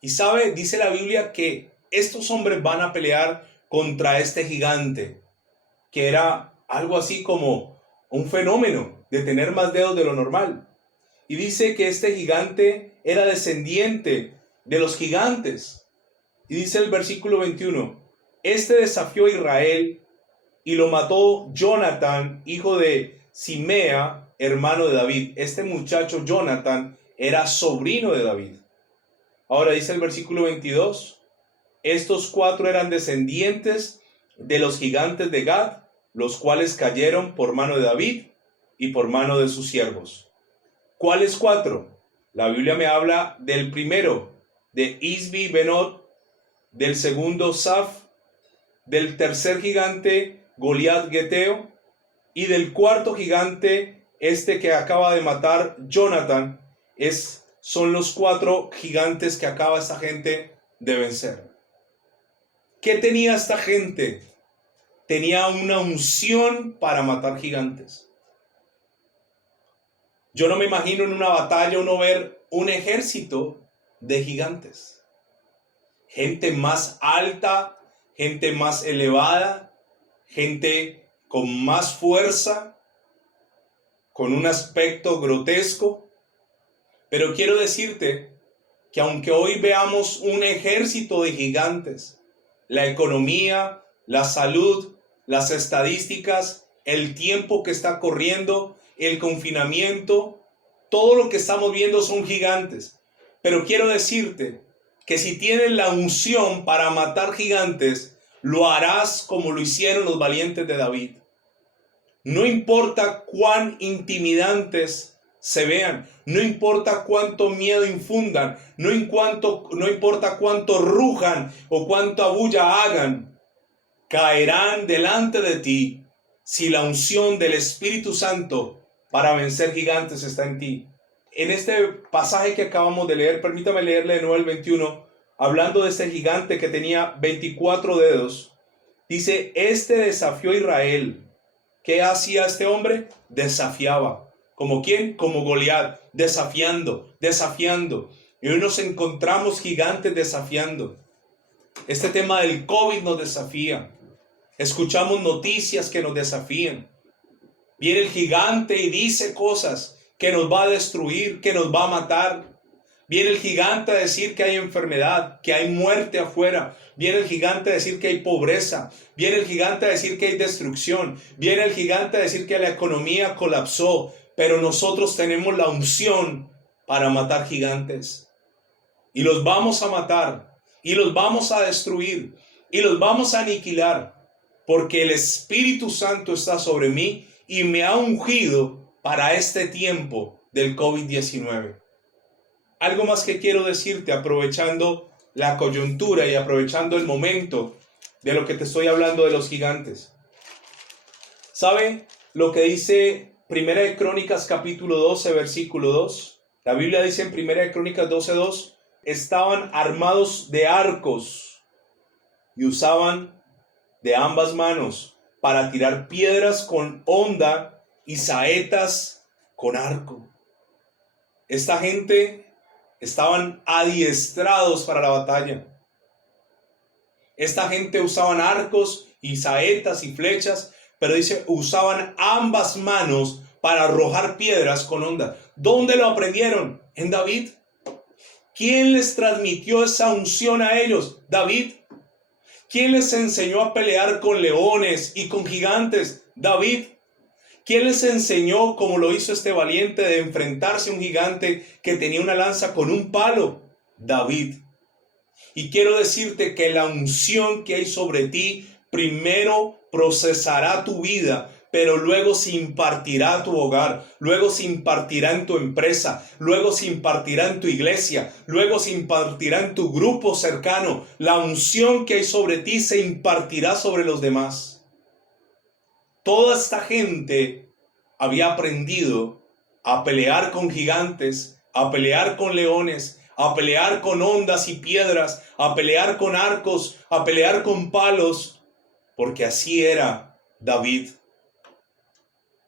Y sabe, dice la Biblia que estos hombres van a pelear contra este gigante, que era algo así como un fenómeno de tener más dedos de lo normal. Y dice que este gigante era descendiente de los gigantes. Y dice el versículo 21, este desafió a Israel y lo mató Jonatán, hijo de Simea, hermano de David. Este muchacho Jonatán era sobrino de David. Ahora dice el versículo 22, estos 4 eran descendientes de los gigantes de Gad, los cuales cayeron por mano de David y por mano de sus siervos. ¿Cuáles 4? La Biblia me habla del primero, de Isbi Benot, del segundo Saf, del tercer gigante Goliat Geteo y del cuarto gigante, este que acaba de matar Jonatán. Son los 4 gigantes que acaba esta gente de vencer. ¿Qué tenía esta gente? Tenía una unción para matar gigantes. Yo no me imagino en una batalla uno ver un ejército de gigantes. Gente más alta, gente más elevada, gente con más fuerza, con un aspecto grotesco. Pero quiero decirte que aunque hoy veamos un ejército de gigantes, la economía, la salud, las estadísticas, el tiempo que está corriendo, el confinamiento, todo lo que estamos viendo son gigantes. Pero quiero decirte que si tienes la unción para matar gigantes, lo harás como lo hicieron los valientes de David. No importa cuán intimidantes se vean, no importa cuánto miedo infundan, no importa cuánto rujan o cuánta bulla hagan, caerán delante de ti si la unción del Espíritu Santo para vencer gigantes está en ti. En este pasaje que acabamos de leer, permítame leerle de nuevo el 21, hablando de este gigante que tenía 24 dedos, dice, este desafió a Israel. ¿Qué hacía este hombre? Desafiaba. ¿Como quién? Como Goliat, desafiando. Y hoy nos encontramos gigantes desafiando. Este tema del COVID nos desafía. Escuchamos noticias que nos desafían. Viene el gigante y dice cosas que nos va a destruir, que nos va a matar. Viene el gigante a decir que hay enfermedad, que hay muerte afuera. Viene el gigante a decir que hay pobreza. Viene el gigante a decir que hay destrucción. Viene el gigante a decir que la economía colapsó. Pero nosotros tenemos la unción para matar gigantes. Y los vamos a matar. Y los vamos a destruir. Y los vamos a aniquilar. Porque el Espíritu Santo está sobre mí y me ha ungido para este tiempo del COVID-19. Algo más que quiero decirte, aprovechando la coyuntura y aprovechando el momento de lo que te estoy hablando de los gigantes. ¿Sabe lo que dice Primera de Crónicas capítulo 12, versículo 2? La Biblia dice en Primera de Crónicas 12:2, estaban armados de arcos y usaban de ambas manos para tirar piedras con honda y saetas con arco. Esta gente estaban adiestrados para la batalla. Esta gente usaban arcos y saetas y flechas, pero dice, usaban ambas manos para arrojar piedras con honda. ¿Dónde lo aprendieron? En David. ¿Quién les transmitió esa unción a ellos? David. ¿Quién les enseñó a pelear con leones y con gigantes? David. ¿Quién les enseñó, como lo hizo este valiente, de enfrentarse a un gigante que tenía una lanza con un palo? David. Y quiero decirte que la unción que hay sobre ti primero procesará tu vida, pero luego se impartirá a tu hogar, luego se impartirá en tu empresa, luego se impartirá en tu iglesia, luego se impartirá en tu grupo cercano. La unción que hay sobre ti se impartirá sobre los demás. Toda esta gente había aprendido a pelear con gigantes, a pelear con leones, a pelear con ondas y piedras, a pelear con arcos, a pelear con palos, porque así era David.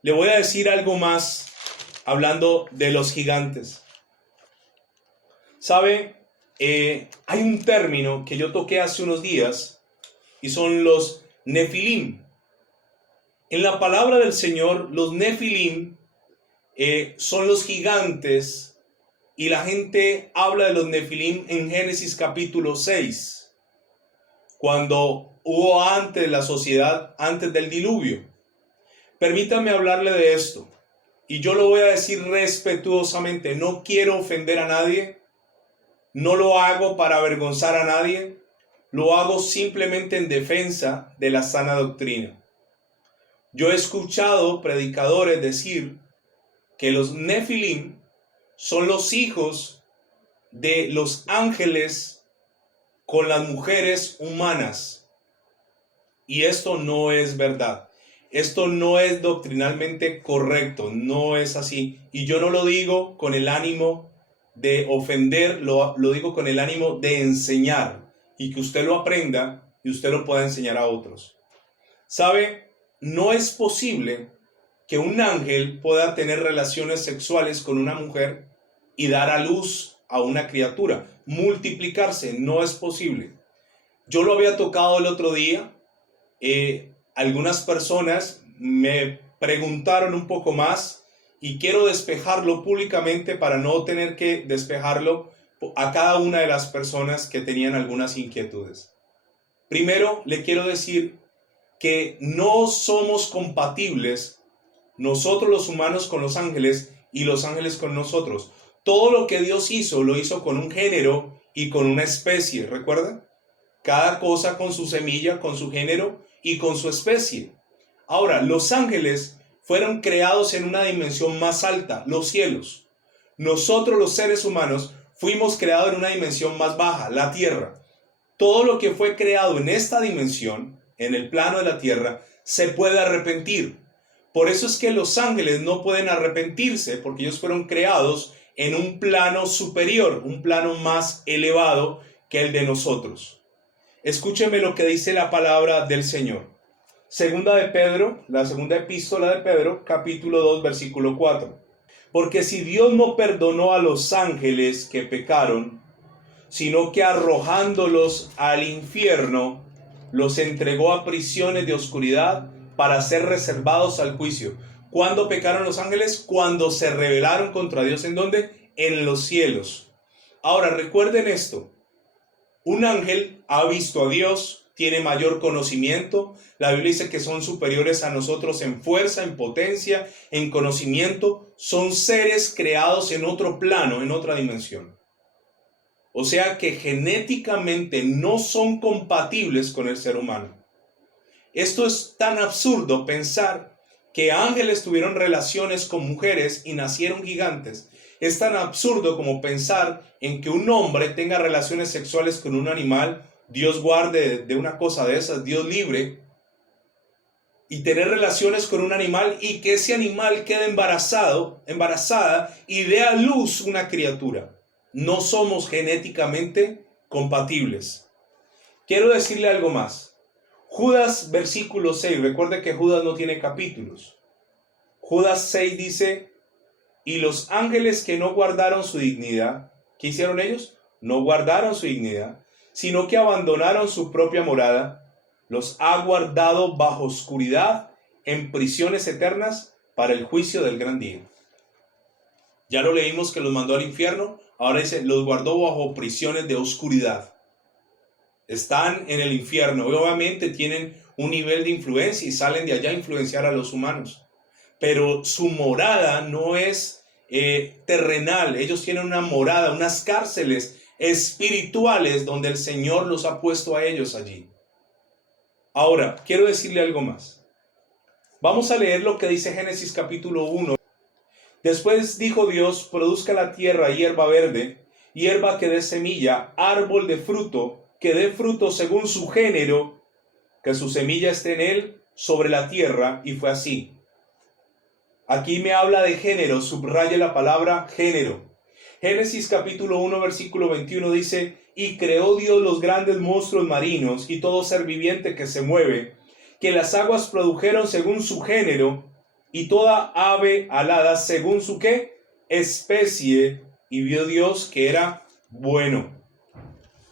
Le voy a decir algo más hablando de los gigantes. ¿Sabe? Hay un término que yo toqué hace unos días y son los nefilim. En la palabra del Señor, los nefilim son los gigantes y la gente habla de los nefilim en Génesis capítulo 6, cuando hubo antes la sociedad, antes del diluvio. Permítame hablarle de esto, y yo lo voy a decir respetuosamente. No quiero ofender a nadie, no lo hago para avergonzar a nadie, lo hago simplemente en defensa de la sana doctrina. Yo he escuchado predicadores decir que los nefilim son los hijos de los ángeles con las mujeres humanas, y esto no es verdad. Esto no es doctrinalmente correcto, no es así. Y yo no lo digo con el ánimo de ofender, lo digo con el ánimo de enseñar y que usted lo aprenda y usted lo pueda enseñar a otros. ¿Sabe? No es posible que un ángel pueda tener relaciones sexuales con una mujer y dar a luz a una criatura. Multiplicarse no es posible. Yo lo había tocado el otro día. Algunas personas me preguntaron un poco más y quiero despejarlo públicamente para no tener que despejarlo a cada una de las personas que tenían algunas inquietudes. Primero, le quiero decir que no somos compatibles nosotros los humanos con los ángeles y los ángeles con nosotros. Todo lo que Dios hizo, lo hizo con un género y con una especie, ¿recuerda? Cada cosa con su semilla, con su género y con su especie. Ahora, los ángeles fueron creados en una dimensión más alta, los cielos. Nosotros los seres humanos fuimos creados en una dimensión más baja, la tierra. Todo lo que fue creado en esta dimensión, en el plano de la tierra, se puede arrepentir. Por eso es que los ángeles no pueden arrepentirse, porque ellos fueron creados en un plano superior, un plano más elevado que el de nosotros. Escúcheme lo que dice la palabra del Señor. Segunda de Pedro, la segunda epístola de Pedro, capítulo 2, versículo 4. Porque si Dios no perdonó a los ángeles que pecaron, sino que arrojándolos al infierno, los entregó a prisiones de oscuridad para ser reservados al juicio. ¿Cuándo pecaron los ángeles? Cuando se rebelaron contra Dios. ¿En dónde? En los cielos. Ahora, recuerden esto. Un ángel ha visto a Dios, tiene mayor conocimiento. La Biblia dice que son superiores a nosotros en fuerza, en potencia, en conocimiento. Son seres creados en otro plano, en otra dimensión. O sea que genéticamente no son compatibles con el ser humano. Esto es tan absurdo pensar que ángeles tuvieron relaciones con mujeres y nacieron gigantes. Es tan absurdo como pensar en que un hombre tenga relaciones sexuales con un animal. Dios guarde de una cosa de esas, Dios libre. Y tener relaciones con un animal y que ese animal quede embarazada y dé a luz una criatura. No somos genéticamente compatibles. Quiero decirle algo más. Judas versículo 6, recuerde que Judas no tiene capítulos. Judas 6 dice: y los ángeles que no guardaron su dignidad, ¿qué hicieron ellos? No guardaron su dignidad, sino que abandonaron su propia morada, los ha guardado bajo oscuridad en prisiones eternas para el juicio del gran día. Ya lo leímos que los mandó al infierno, ahora dice, los guardó bajo prisiones de oscuridad. Están en el infierno, obviamente tienen un nivel de influencia y salen de allá a influenciar a los humanos. Pero su morada no es terrenal. Ellos tienen una morada, unas cárceles espirituales donde el Señor los ha puesto a ellos allí. Ahora, quiero decirle algo más. Vamos a leer lo que dice Génesis capítulo 1. Después dijo Dios: produzca la tierra hierba verde, hierba que dé semilla, árbol de fruto, que dé fruto según su género, que su semilla esté en él sobre la tierra, y fue así. Aquí me habla de género, subraye la palabra género. Génesis capítulo 1 versículo 21 dice: y creó Dios los grandes monstruos marinos y todo ser viviente que se mueve, que las aguas produjeron según su género, y toda ave alada según su ¿qué? Especie, y vio Dios que era bueno.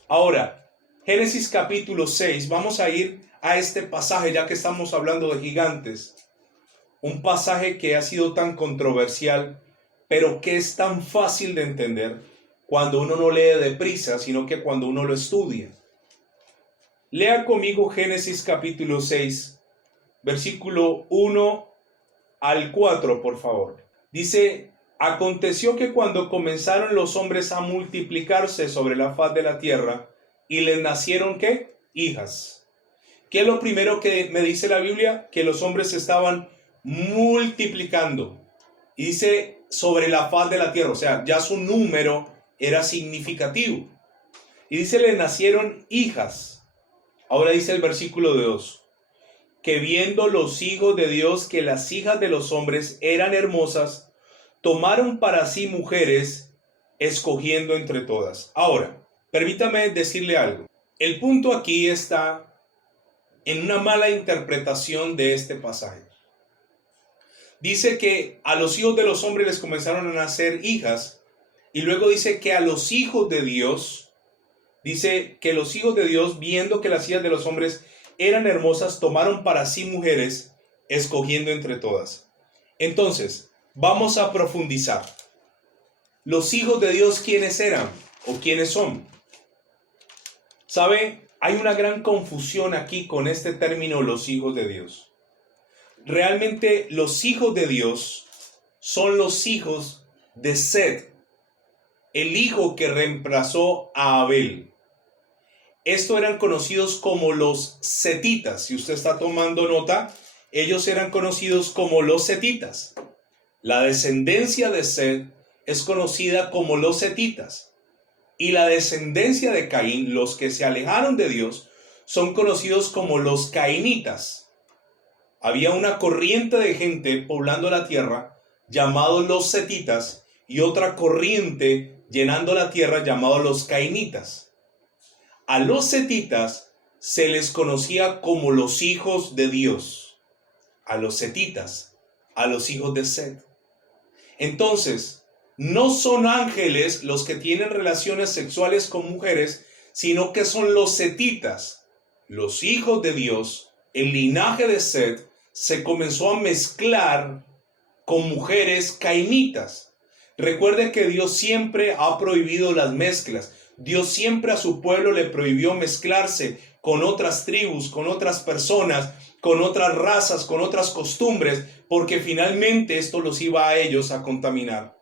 Ahora, Génesis capítulo 6, vamos a ir a este pasaje ya que estamos hablando de gigantes. Un pasaje que ha sido tan controversial, pero que es tan fácil de entender cuando uno no lee deprisa, sino que cuando uno lo estudia. Lea conmigo Génesis capítulo 6, versículo 1 al 4, por favor. Dice: aconteció que cuando comenzaron los hombres a multiplicarse sobre la faz de la tierra, y les nacieron ¿qué? Hijas. ¿Qué es lo primero que me dice la Biblia? Que los hombres estaban multiplicando. Y dice sobre la faz de la tierra, o sea, ya su número era significativo. Y dice: le nacieron hijas. Ahora dice el versículo 2: que viendo los hijos de Dios que las hijas de los hombres eran hermosas, tomaron para sí mujeres, escogiendo entre todas. Ahora, permítame decirle algo. El punto aquí está en una mala interpretación de este pasaje. Dice que a los hijos de los hombres les comenzaron a nacer hijas, y luego dice que a los hijos de Dios, dice que los hijos de Dios, viendo que las hijas de los hombres eran hermosas, tomaron para sí mujeres, escogiendo entre todas. Entonces, vamos a profundizar. Los hijos de Dios, ¿quiénes eran o quiénes son? ¿Sabe? Hay una gran confusión aquí con este término, los hijos de Dios. Realmente los hijos de Dios son los hijos de Set, el hijo que reemplazó a Abel. Estos eran conocidos como los setitas. Si usted está tomando nota, ellos eran conocidos como los setitas. La descendencia de Set es conocida como los setitas. Y la descendencia de Caín, los que se alejaron de Dios, son conocidos como los cainitas. Había una corriente de gente poblando la tierra llamados los setitas y otra corriente llenando la tierra llamados los cainitas. A los setitas se les conocía como los hijos de Dios. A los setitas, a los hijos de Set. Entonces, no son ángeles los que tienen relaciones sexuales con mujeres, sino que son los setitas, los hijos de Dios. El linaje de Set se comenzó a mezclar con mujeres cainitas. Recuerde que Dios siempre ha prohibido las mezclas. Dios siempre a su pueblo le prohibió mezclarse con otras tribus, con otras personas, con otras razas, con otras costumbres, porque finalmente esto los iba a ellos a contaminar.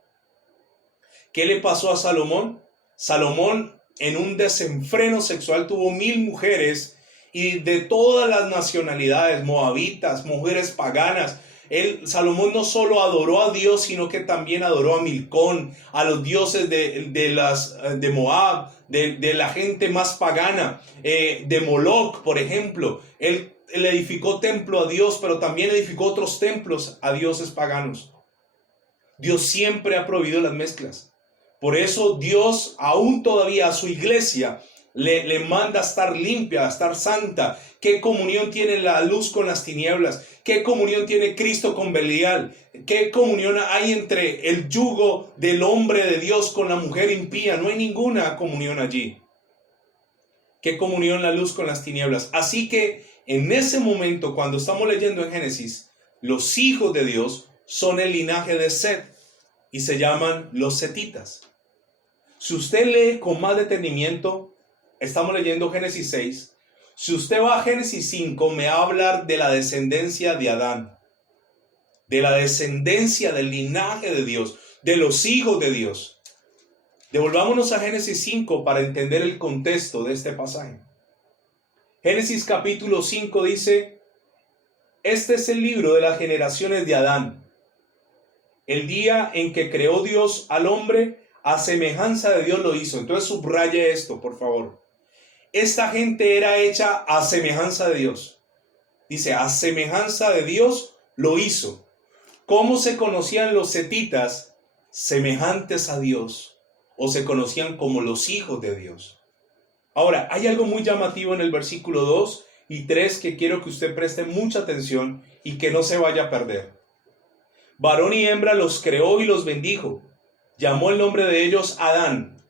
¿Qué le pasó a Salomón? Salomón, en un desenfreno sexual, tuvo 1000 mujeres y de todas las nacionalidades, moabitas, mujeres paganas. Salomón no solo adoró a Dios, sino que también adoró a Milcón, a los dioses de Moab, de la gente más pagana, de Moloc, por ejemplo. Él edificó templo a Dios, pero también edificó otros templos a dioses paganos. Dios siempre ha prohibido las mezclas. Por eso Dios aún todavía a su iglesia le manda a estar limpia, a estar santa. ¿Qué comunión tiene la luz con las tinieblas? ¿Qué comunión tiene Cristo con Belial? ¿Qué comunión hay entre el yugo del hombre de Dios con la mujer impía? No hay ninguna comunión allí. ¿Qué comunión la luz con las tinieblas? Así que en ese momento, cuando estamos leyendo en Génesis, los hijos de Dios son el linaje de Set y se llaman los setitas. Si usted lee con más detenimiento, estamos leyendo Génesis 6. Si usted va a Génesis 5, me va a hablar de la descendencia de Adán, de la descendencia del linaje de Dios, de los hijos de Dios. Devolvámonos a Génesis 5 para entender el contexto de este pasaje. Génesis capítulo 5 dice: Este es el libro de las generaciones de Adán. El día en que creó Dios al hombre, a semejanza de Dios lo hizo. Entonces subraye esto, por favor. Esta gente era hecha a semejanza de Dios. Dice, a semejanza de Dios lo hizo. ¿Cómo se conocían los setitas? Semejantes a Dios, o se conocían como los hijos de Dios. Ahora, hay algo muy llamativo en el versículo 2 y 3 que quiero que usted preste mucha atención y que no se vaya a perder. Varón y hembra los creó y los bendijo. Llamó el nombre de ellos Adán.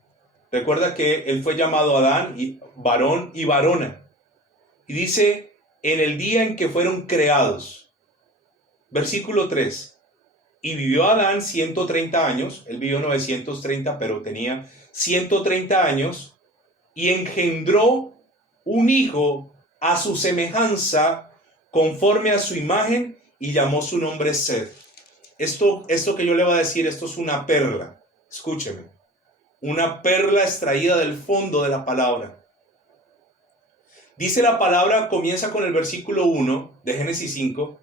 Recuerda que él fue llamado Adán, y varón y varona. Y dice, en el día en que fueron creados. Versículo 3. Y vivió Adán 130 años. Él vivió 930, pero tenía 130 años. Y engendró un hijo a su semejanza, conforme a su imagen, y llamó su nombre Set. Esto que yo le voy a decir, esto es una perla. Escúcheme. Una perla extraída del fondo de la palabra. Dice la palabra, comienza con el versículo 1 de Génesis 5,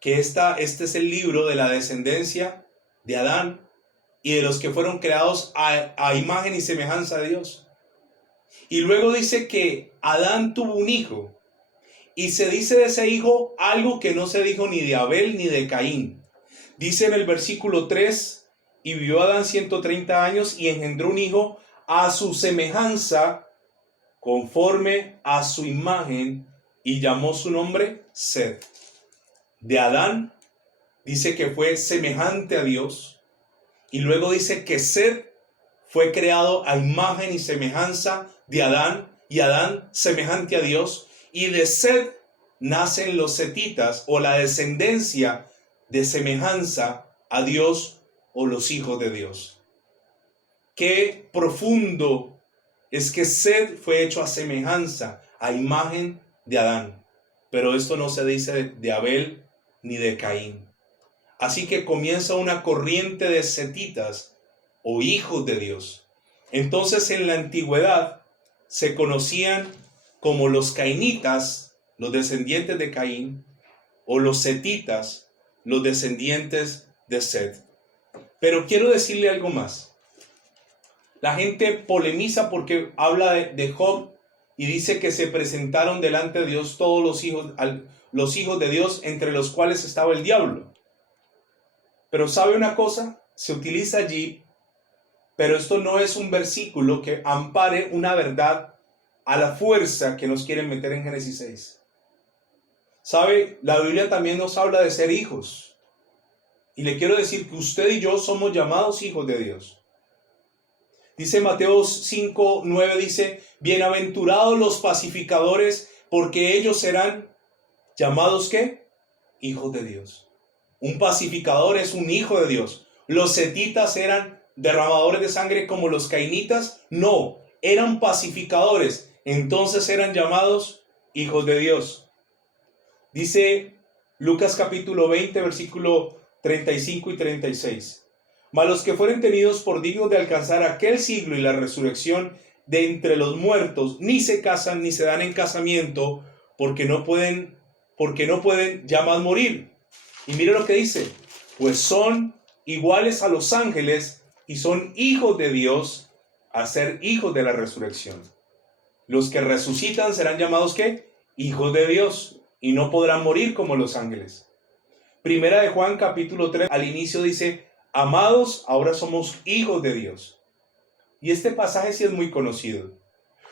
que este es el libro de la descendencia de Adán y de los que fueron creados a imagen y semejanza de Dios. Y luego dice que Adán tuvo un hijo, y se dice de ese hijo algo que no se dijo ni de Abel ni de Caín. Dice en el versículo 3, y vivió Adán 130 años y engendró un hijo a su semejanza, conforme a su imagen, y llamó su nombre Set. De Adán dice que fue semejante a Dios, y luego dice que Set fue creado a imagen y semejanza de Adán, y Adán semejante a Dios, y de Set nacen los setitas, o la descendencia de semejanza a Dios, o los hijos de Dios. Qué profundo es que Set fue hecho a semejanza, a imagen de Adán. Pero esto no se dice de Abel ni de Caín. Así que comienza una corriente de setitas, o hijos de Dios. Entonces en la antigüedad se conocían como los cainitas, los descendientes de Caín, o los setitas, los descendientes de Set. Pero quiero decirle algo más. La gente polemiza porque habla de Job y dice que se presentaron delante de Dios todos los hijos de Dios, entre los cuales estaba el diablo. Pero ¿sabe una cosa? Se utiliza allí, pero esto no es un versículo que ampare una verdad a la fuerza que nos quieren meter en Génesis 6. ¿Sabe? La Biblia también nos habla de ser hijos. Y le quiero decir que usted y yo somos llamados hijos de Dios. Dice Mateo 5:9, dice, bienaventurados los pacificadores, porque ellos serán llamados, ¿qué? Hijos de Dios. Un pacificador es un hijo de Dios. Los setitas eran derramadores de sangre como los cainitas. No, eran pacificadores. Entonces eran llamados hijos de Dios. Dice Lucas capítulo 20, versículo 35 y 36. Mas los que fueren tenidos por dignos de alcanzar aquel siglo y la resurrección de entre los muertos, ni se casan ni se dan en casamiento, porque no pueden ya más morir. Y mire lo que dice, pues son iguales a los ángeles y son hijos de Dios, a ser hijos de la resurrección. Los que resucitan serán llamados, ¿qué? Hijos de Dios, y no podrán morir como los ángeles. Primera de Juan capítulo 3, al inicio dice, amados, ahora somos hijos de Dios. Y este pasaje sí es muy conocido.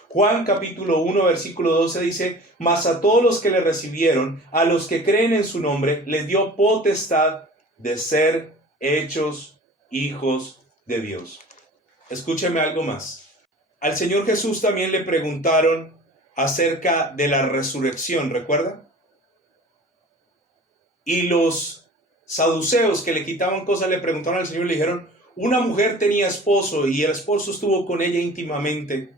Juan capítulo 1, versículo 12 dice, mas a todos los que le recibieron, a los que creen en su nombre, les dio potestad de ser hechos hijos de Dios. Escúcheme algo más. Al Señor Jesús también le preguntaron acerca de la resurrección, ¿recuerda? Y los saduceos que le quitaban cosas le preguntaron al Señor y le dijeron, una mujer tenía esposo y el esposo estuvo con ella íntimamente.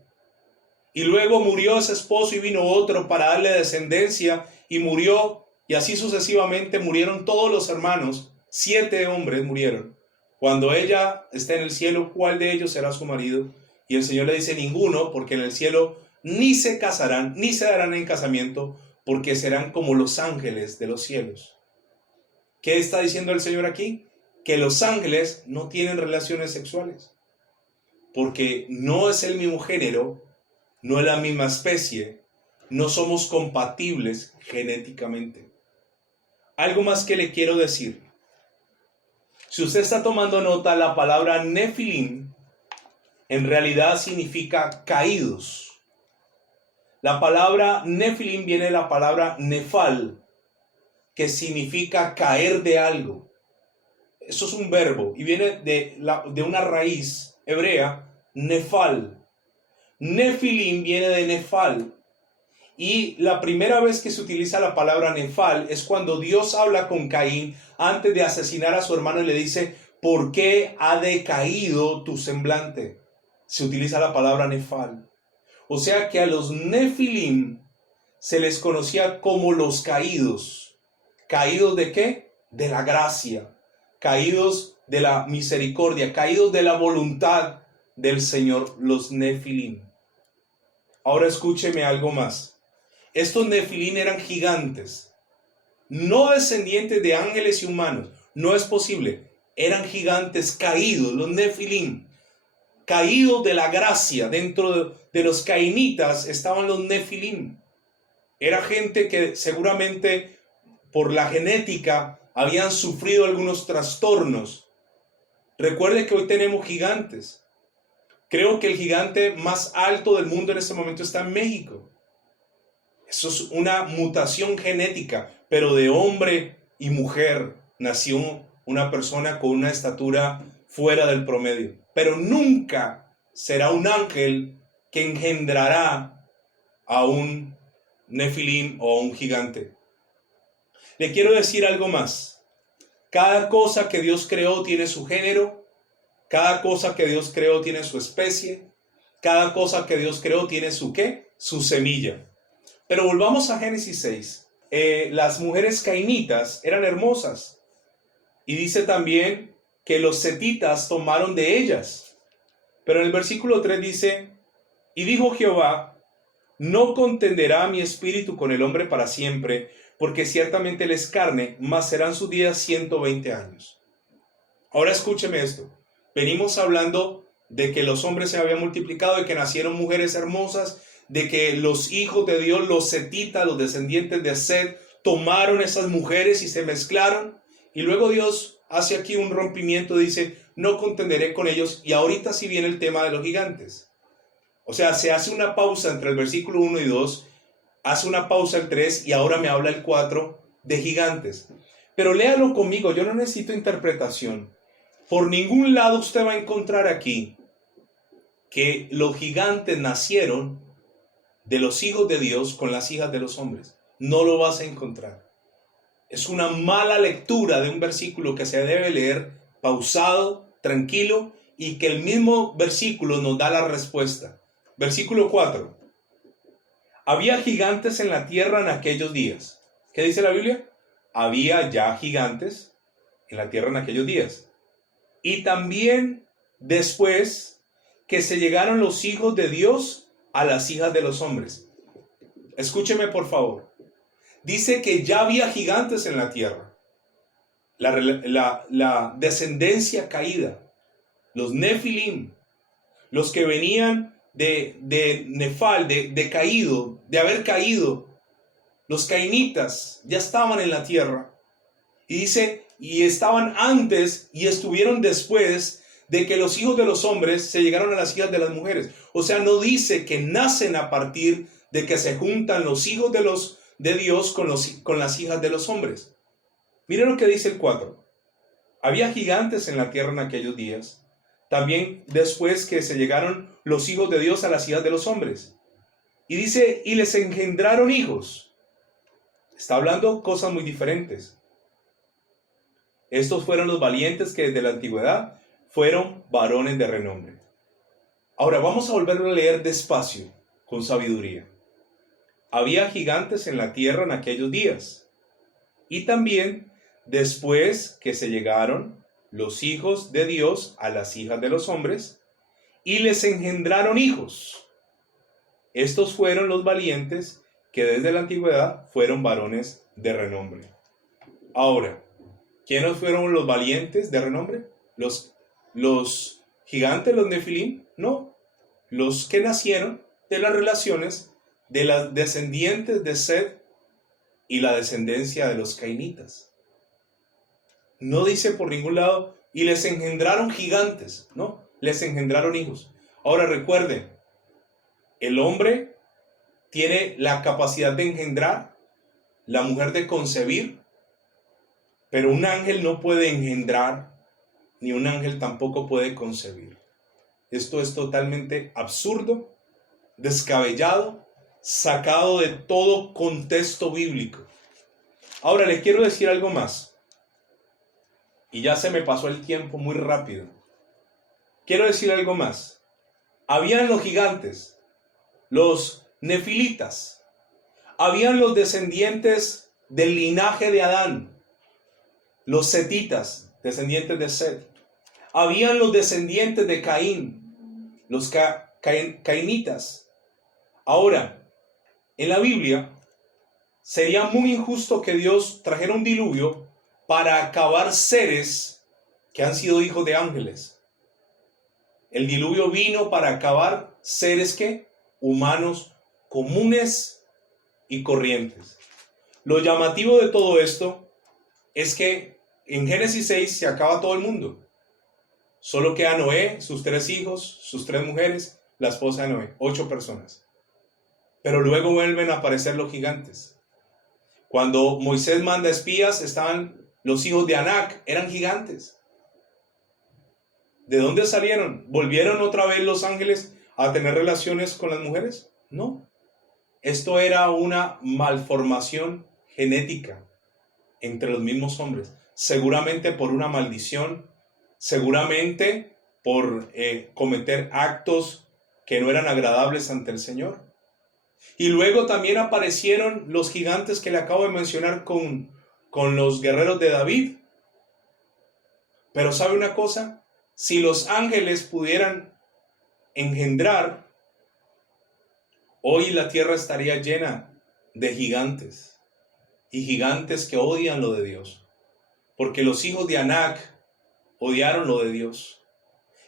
Y luego murió ese esposo y vino otro para darle descendencia y murió. Y así sucesivamente murieron todos los hermanos. 7 hombres murieron. Cuando ella esté en el cielo, ¿cuál de ellos será su marido? Y el Señor le dice, ninguno, porque en el cielo ni se casarán, ni se darán en casamiento, porque serán como los ángeles de los cielos. ¿Qué está diciendo el Señor aquí? Que los ángeles no tienen relaciones sexuales, porque no es el mismo género, no es la misma especie, no somos compatibles genéticamente. Algo más que le quiero decir. Si usted está tomando nota, la palabra Nefilim en realidad significa caídos. La palabra Nefilim viene de la palabra Nefal, que significa caer de algo. Eso es un verbo y viene de una raíz hebrea, Nefal. Nefilim viene de Nefal. Y la primera vez que se utiliza la palabra Nefal es cuando Dios habla con Caín antes de asesinar a su hermano y le dice: ¿por qué ha decaído tu semblante? Se utiliza la palabra Nefal. O sea que a los Nefilim se les conocía como los caídos. ¿Caídos de qué? De la gracia. Caídos de la misericordia. Caídos de la voluntad del Señor, los Nefilim. Ahora escúcheme algo más. Estos Nefilim eran gigantes, no descendientes de ángeles y humanos. No es posible. Eran gigantes caídos, los Nefilim. Caídos de la gracia. Dentro de los cainitas estaban los Nefilim. Era gente que seguramente por la genética habían sufrido algunos trastornos. Recuerde que hoy tenemos gigantes. Creo que el gigante más alto del mundo en este momento está en México. Eso es una mutación genética, pero de hombre y mujer nació una persona con una estatura fuera del promedio. Pero nunca será un ángel que engendrará a un Nefilim o a un gigante. Le quiero decir algo más. Cada cosa que Dios creó tiene su género. Cada cosa que Dios creó tiene su especie. Cada cosa que Dios creó tiene su ¿qué? Su semilla. Pero volvamos a Génesis 6. Las mujeres cainitas eran hermosas. Y dice también que los setitas tomaron de ellas. Pero en el versículo 3 dice: y dijo Jehová: no contenderá mi espíritu con el hombre para siempre, porque ciertamente él es carne, mas serán sus días 120 años. Ahora escúcheme esto. Venimos hablando de que los hombres se habían multiplicado, de que nacieron mujeres hermosas, de que los hijos de Dios, los setitas, los descendientes de Set, tomaron esas mujeres y se mezclaron. Y luego Dios hace aquí un rompimiento, dice: no contenderé con ellos. Y ahorita sí viene el tema de los gigantes. O sea, se hace una pausa entre el versículo 1 y 2, hace una pausa el 3 y ahora me habla el 4 de gigantes. Pero léalo conmigo, yo no necesito interpretación. Por ningún lado usted va a encontrar aquí que los gigantes nacieron de los hijos de Dios con las hijas de los hombres. No lo vas a encontrar. Es una mala lectura de un versículo que se debe leer pausado, tranquilo, y que el mismo versículo nos da la respuesta. Versículo 4. Había gigantes en la tierra en aquellos días. ¿Qué dice la Biblia? Había ya gigantes en la tierra en aquellos días. Y también después que se llegaron los hijos de Dios a las hijas de los hombres. Escúcheme por favor. Dice que ya había gigantes en la tierra. La descendencia caída. Los Nefilim. Los que venían de Nefal, de caído, de haber caído. Los cainitas ya estaban en la tierra. Y dice, y estaban antes y estuvieron después de que los hijos de los hombres se llegaron a las hijas de las mujeres. O sea, no dice que nacen a partir de que se juntan los hijos de Dios con las hijas de los hombres. Miren lo que dice el 4. Había gigantes en la tierra en aquellos días, también después que se llegaron los hijos de Dios a las hijas de los hombres. Y dice, y les engendraron hijos. Está hablando cosas muy diferentes. Estos fueron los valientes que desde la antigüedad fueron varones de renombre. Ahora vamos a volverlo a leer despacio, con sabiduría. Había gigantes en la tierra en aquellos días. Y también después que se llegaron los hijos de Dios a las hijas de los hombres, y les engendraron hijos. Estos fueron los valientes que desde la antigüedad fueron varones de renombre. Ahora, ¿quiénes fueron los valientes de renombre? Los gigantes, los nefilim, no. Los que nacieron de las relaciones de las descendientes de Set y la descendencia de los cainitas. No dice por ningún lado, y les engendraron gigantes, no, les engendraron hijos. Ahora recuerden, el hombre tiene la capacidad de engendrar, la mujer de concebir, pero un ángel no puede engendrar, ni un ángel tampoco puede concebir. Esto es totalmente absurdo, descabellado, sacado de todo contexto bíblico. Ahora le quiero decir algo más. Y ya se me pasó el tiempo muy rápido. Quiero decir algo más. Habían los gigantes, los nefilitas. Habían los descendientes del linaje de Adán, los setitas, descendientes de Set. Habían los descendientes de Caín, los cainitas. Ahora, en la Biblia, sería muy injusto que Dios trajera un diluvio para acabar seres que han sido hijos de ángeles. El diluvio vino para acabar seres que humanos comunes y corrientes. Lo llamativo de todo esto es que en Génesis 6 se acaba todo el mundo. Solo queda Noé, sus 3 hijos, sus 3 mujeres, la esposa de Noé, 8 personas. Pero luego vuelven a aparecer los gigantes. Cuando Moisés manda espías, estaban los hijos de Anac, eran gigantes. ¿De dónde salieron? ¿Volvieron otra vez los ángeles a tener relaciones con las mujeres? No. Esto era una malformación genética entre los mismos hombres. Seguramente por una maldición, seguramente por cometer actos que no eran agradables ante el Señor. Y luego también aparecieron los gigantes que le acabo de mencionar con los guerreros de David. Pero ¿sabe una cosa? Si los ángeles pudieran engendrar, hoy la tierra estaría llena de gigantes. Y gigantes que odian lo de Dios. Porque los hijos de Anac odiaron lo de Dios.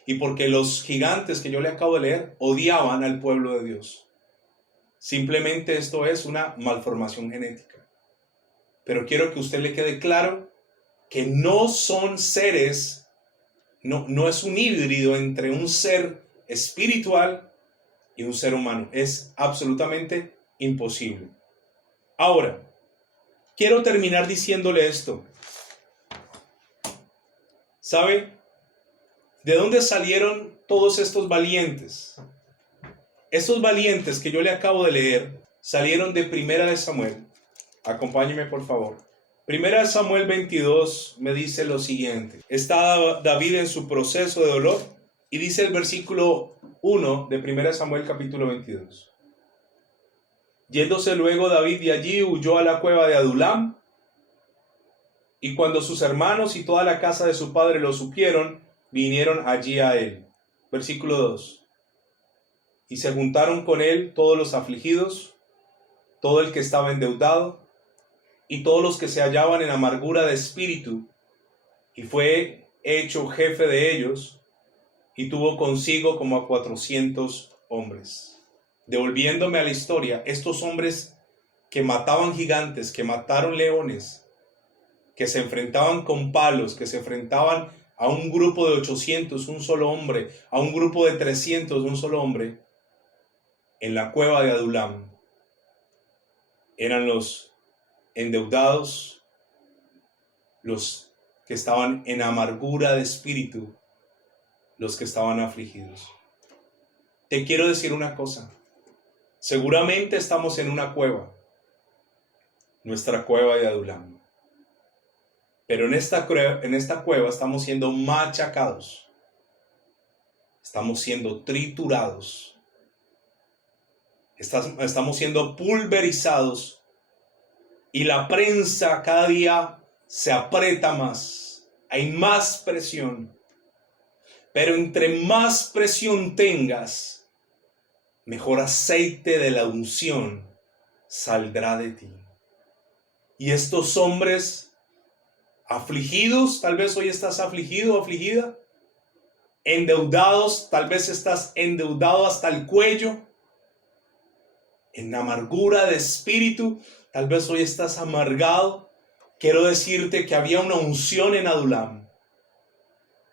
Y porque los gigantes que yo le acabo de leer odiaban al pueblo de Dios. Simplemente esto es una malformación genética. Pero quiero que a usted le quede claro que no son seres, no es un híbrido entre un ser espiritual y un ser humano. Es absolutamente imposible. Ahora, quiero terminar diciéndole esto. ¿Sabe? ¿De dónde salieron todos estos valientes? Estos valientes que yo le acabo de leer salieron de Primera de Samuel. Acompáñeme, por favor. Primera de Samuel 22 me dice lo siguiente. Está David en su proceso de dolor y dice el versículo 1 de Primera de Samuel capítulo 22. Yéndose luego David de allí, huyó a la cueva de Adulam, y cuando sus hermanos y toda la casa de su padre lo supieron, vinieron allí a él. Versículo 2. Y se juntaron con él todos los afligidos, todo el que estaba endeudado, y todos los que se hallaban en amargura de espíritu, y fue hecho jefe de ellos, y tuvo consigo como a 400 hombres. Devolviéndome a la historia, estos hombres que mataban gigantes, que mataron leones, que se enfrentaban con palos, que se enfrentaban a un grupo de 800, un solo hombre, a un grupo de 300, un solo hombre, en la cueva de Adulam, eran los endeudados, los que estaban en amargura de espíritu, los que estaban afligidos. Te quiero decir una cosa, seguramente estamos en una cueva, nuestra cueva de Adulam, pero en esta cueva estamos siendo machacados, estamos siendo triturados, estamos siendo pulverizados y la prensa cada día se aprieta más, hay más presión, pero entre más presión tengas, mejor aceite de la unción saldrá de ti. Y estos hombres afligidos, tal vez hoy estás afligido o afligida, endeudados, tal vez estás endeudado hasta el cuello, en amargura de espíritu, tal vez hoy estás amargado. Quiero decirte que había una unción en Adulam.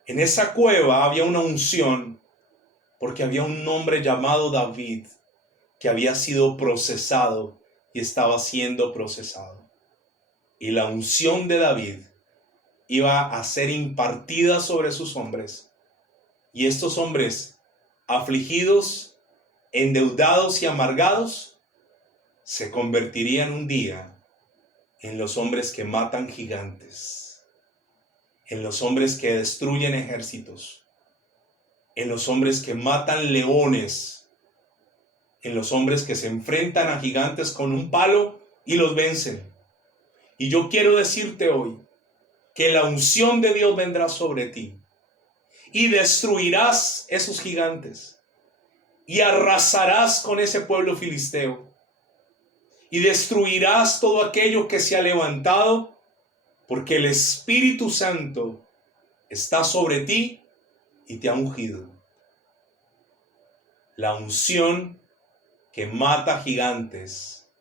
En esa cueva había una unción porque había un hombre llamado David que había sido procesado y estaba siendo procesado. Y la unción de David iba a ser impartida sobre sus hombres. Y estos hombres afligidos, endeudados y amargados se convertirían un día en los hombres que matan gigantes, en los hombres que destruyen ejércitos, en los hombres que matan leones, en los hombres que se enfrentan a gigantes con un palo y los vencen. Y yo quiero decirte hoy que la unción de Dios vendrá sobre ti y destruirás esos gigantes y arrasarás con ese pueblo filisteo y destruirás todo aquello que se ha levantado, porque el Espíritu Santo está sobre ti y te ha ungido. La unción que mata gigantes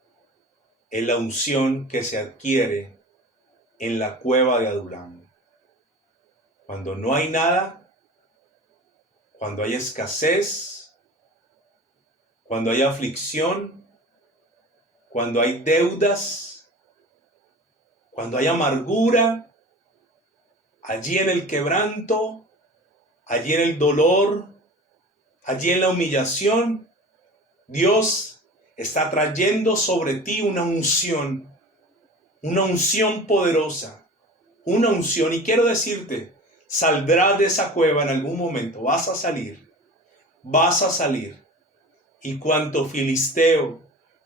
es la unción que se adquiere en la cueva de Adulam. Cuando no hay nada, cuando hay escasez, cuando hay aflicción, cuando hay deudas, cuando hay amargura, allí en el quebranto, allí en el dolor, allí en la humillación, Dios está trayendo sobre ti una unción poderosa, una unción. Y quiero decirte, saldrás de esa cueva en algún momento, vas a salir. Y cuanto filisteo,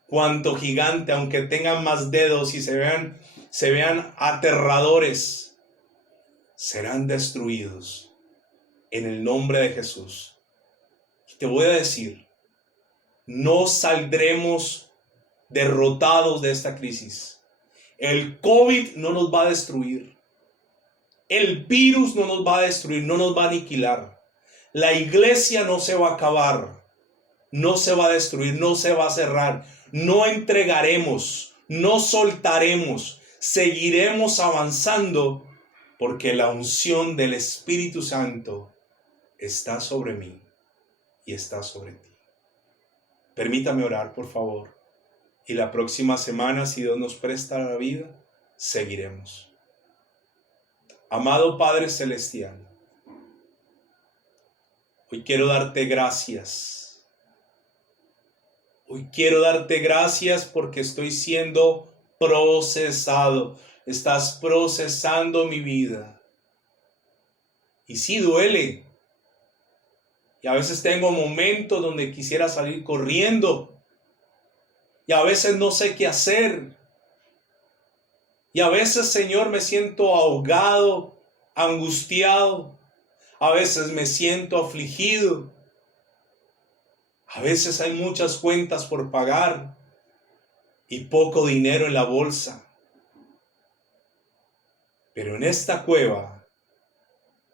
cuanto gigante, aunque tengan más dedos y se vean aterradores, serán destruidos en el nombre de Jesús. Y te voy a decir, no saldremos derrotados de esta crisis. El COVID no nos va a destruir. El virus no nos va a destruir, no nos va a aniquilar. La iglesia no se va a acabar, no se va a destruir, no se va a cerrar. No entregaremos, no soltaremos, seguiremos avanzando porque la unción del Espíritu Santo está sobre mí y está sobre ti. Permítame orar, por favor. Y la próxima semana, si Dios nos presta la vida, seguiremos. Amado Padre Celestial, hoy quiero darte gracias. Hoy quiero darte gracias porque estoy siendo procesado. Estás procesando mi vida. Y sí duele. Y a veces tengo momentos donde quisiera salir corriendo. Y a veces no sé qué hacer. Y a veces, Señor, me siento ahogado, angustiado. A veces me siento afligido. A veces hay muchas cuentas por pagar y poco dinero en la bolsa. Pero en esta cueva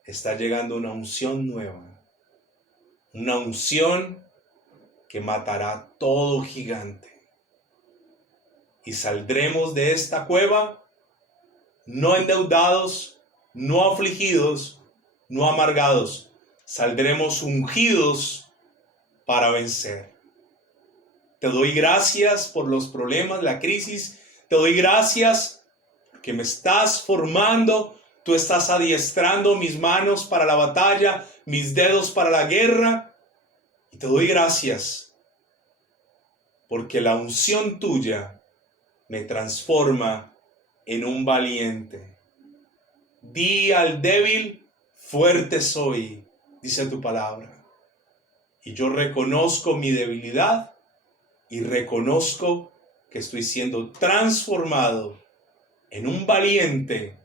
está llegando una unción nueva. Una unción que matará todo gigante. Y saldremos de esta cueva no endeudados, no afligidos, no amargados. Saldremos ungidos para vencer. Te doy gracias por los problemas, la crisis. Te doy gracias porque me estás formando. Tú estás adiestrando mis manos para la batalla, mis dedos para la guerra. Y te doy gracias porque la unción tuya me transforma en un valiente. Di al débil, fuerte soy, dice tu palabra. Y yo reconozco mi debilidad y reconozco que estoy siendo transformado en un valiente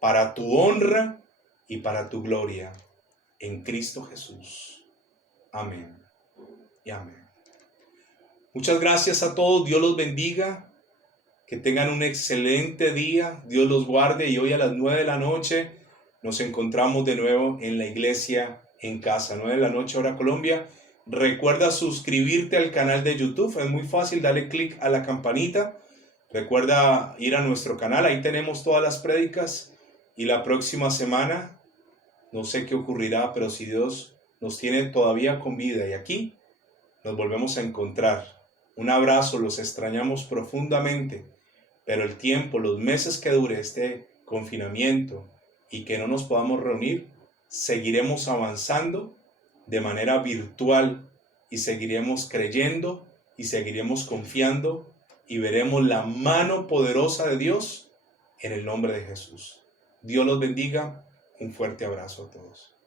para tu honra y para tu gloria en Cristo Jesús. Amén y amén. Muchas gracias a todos, Dios los bendiga, que tengan un excelente día, Dios los guarde y hoy a las 9 de la noche nos encontramos de nuevo en la iglesia en casa, 9 de la noche hora Colombia. Recuerda suscribirte al canal de YouTube, es muy fácil, dale click a la campanita. Recuerda ir a nuestro canal, ahí tenemos todas las prédicas y la próxima semana, no sé qué ocurrirá, pero si Dios nos tiene todavía con vida y aquí nos volvemos a encontrar. Un abrazo, los extrañamos profundamente, pero el tiempo, los meses que dure este confinamiento y que no nos podamos reunir, seguiremos avanzando de manera virtual y seguiremos creyendo y seguiremos confiando y veremos la mano poderosa de Dios en el nombre de Jesús. Dios los bendiga. Un fuerte abrazo a todos.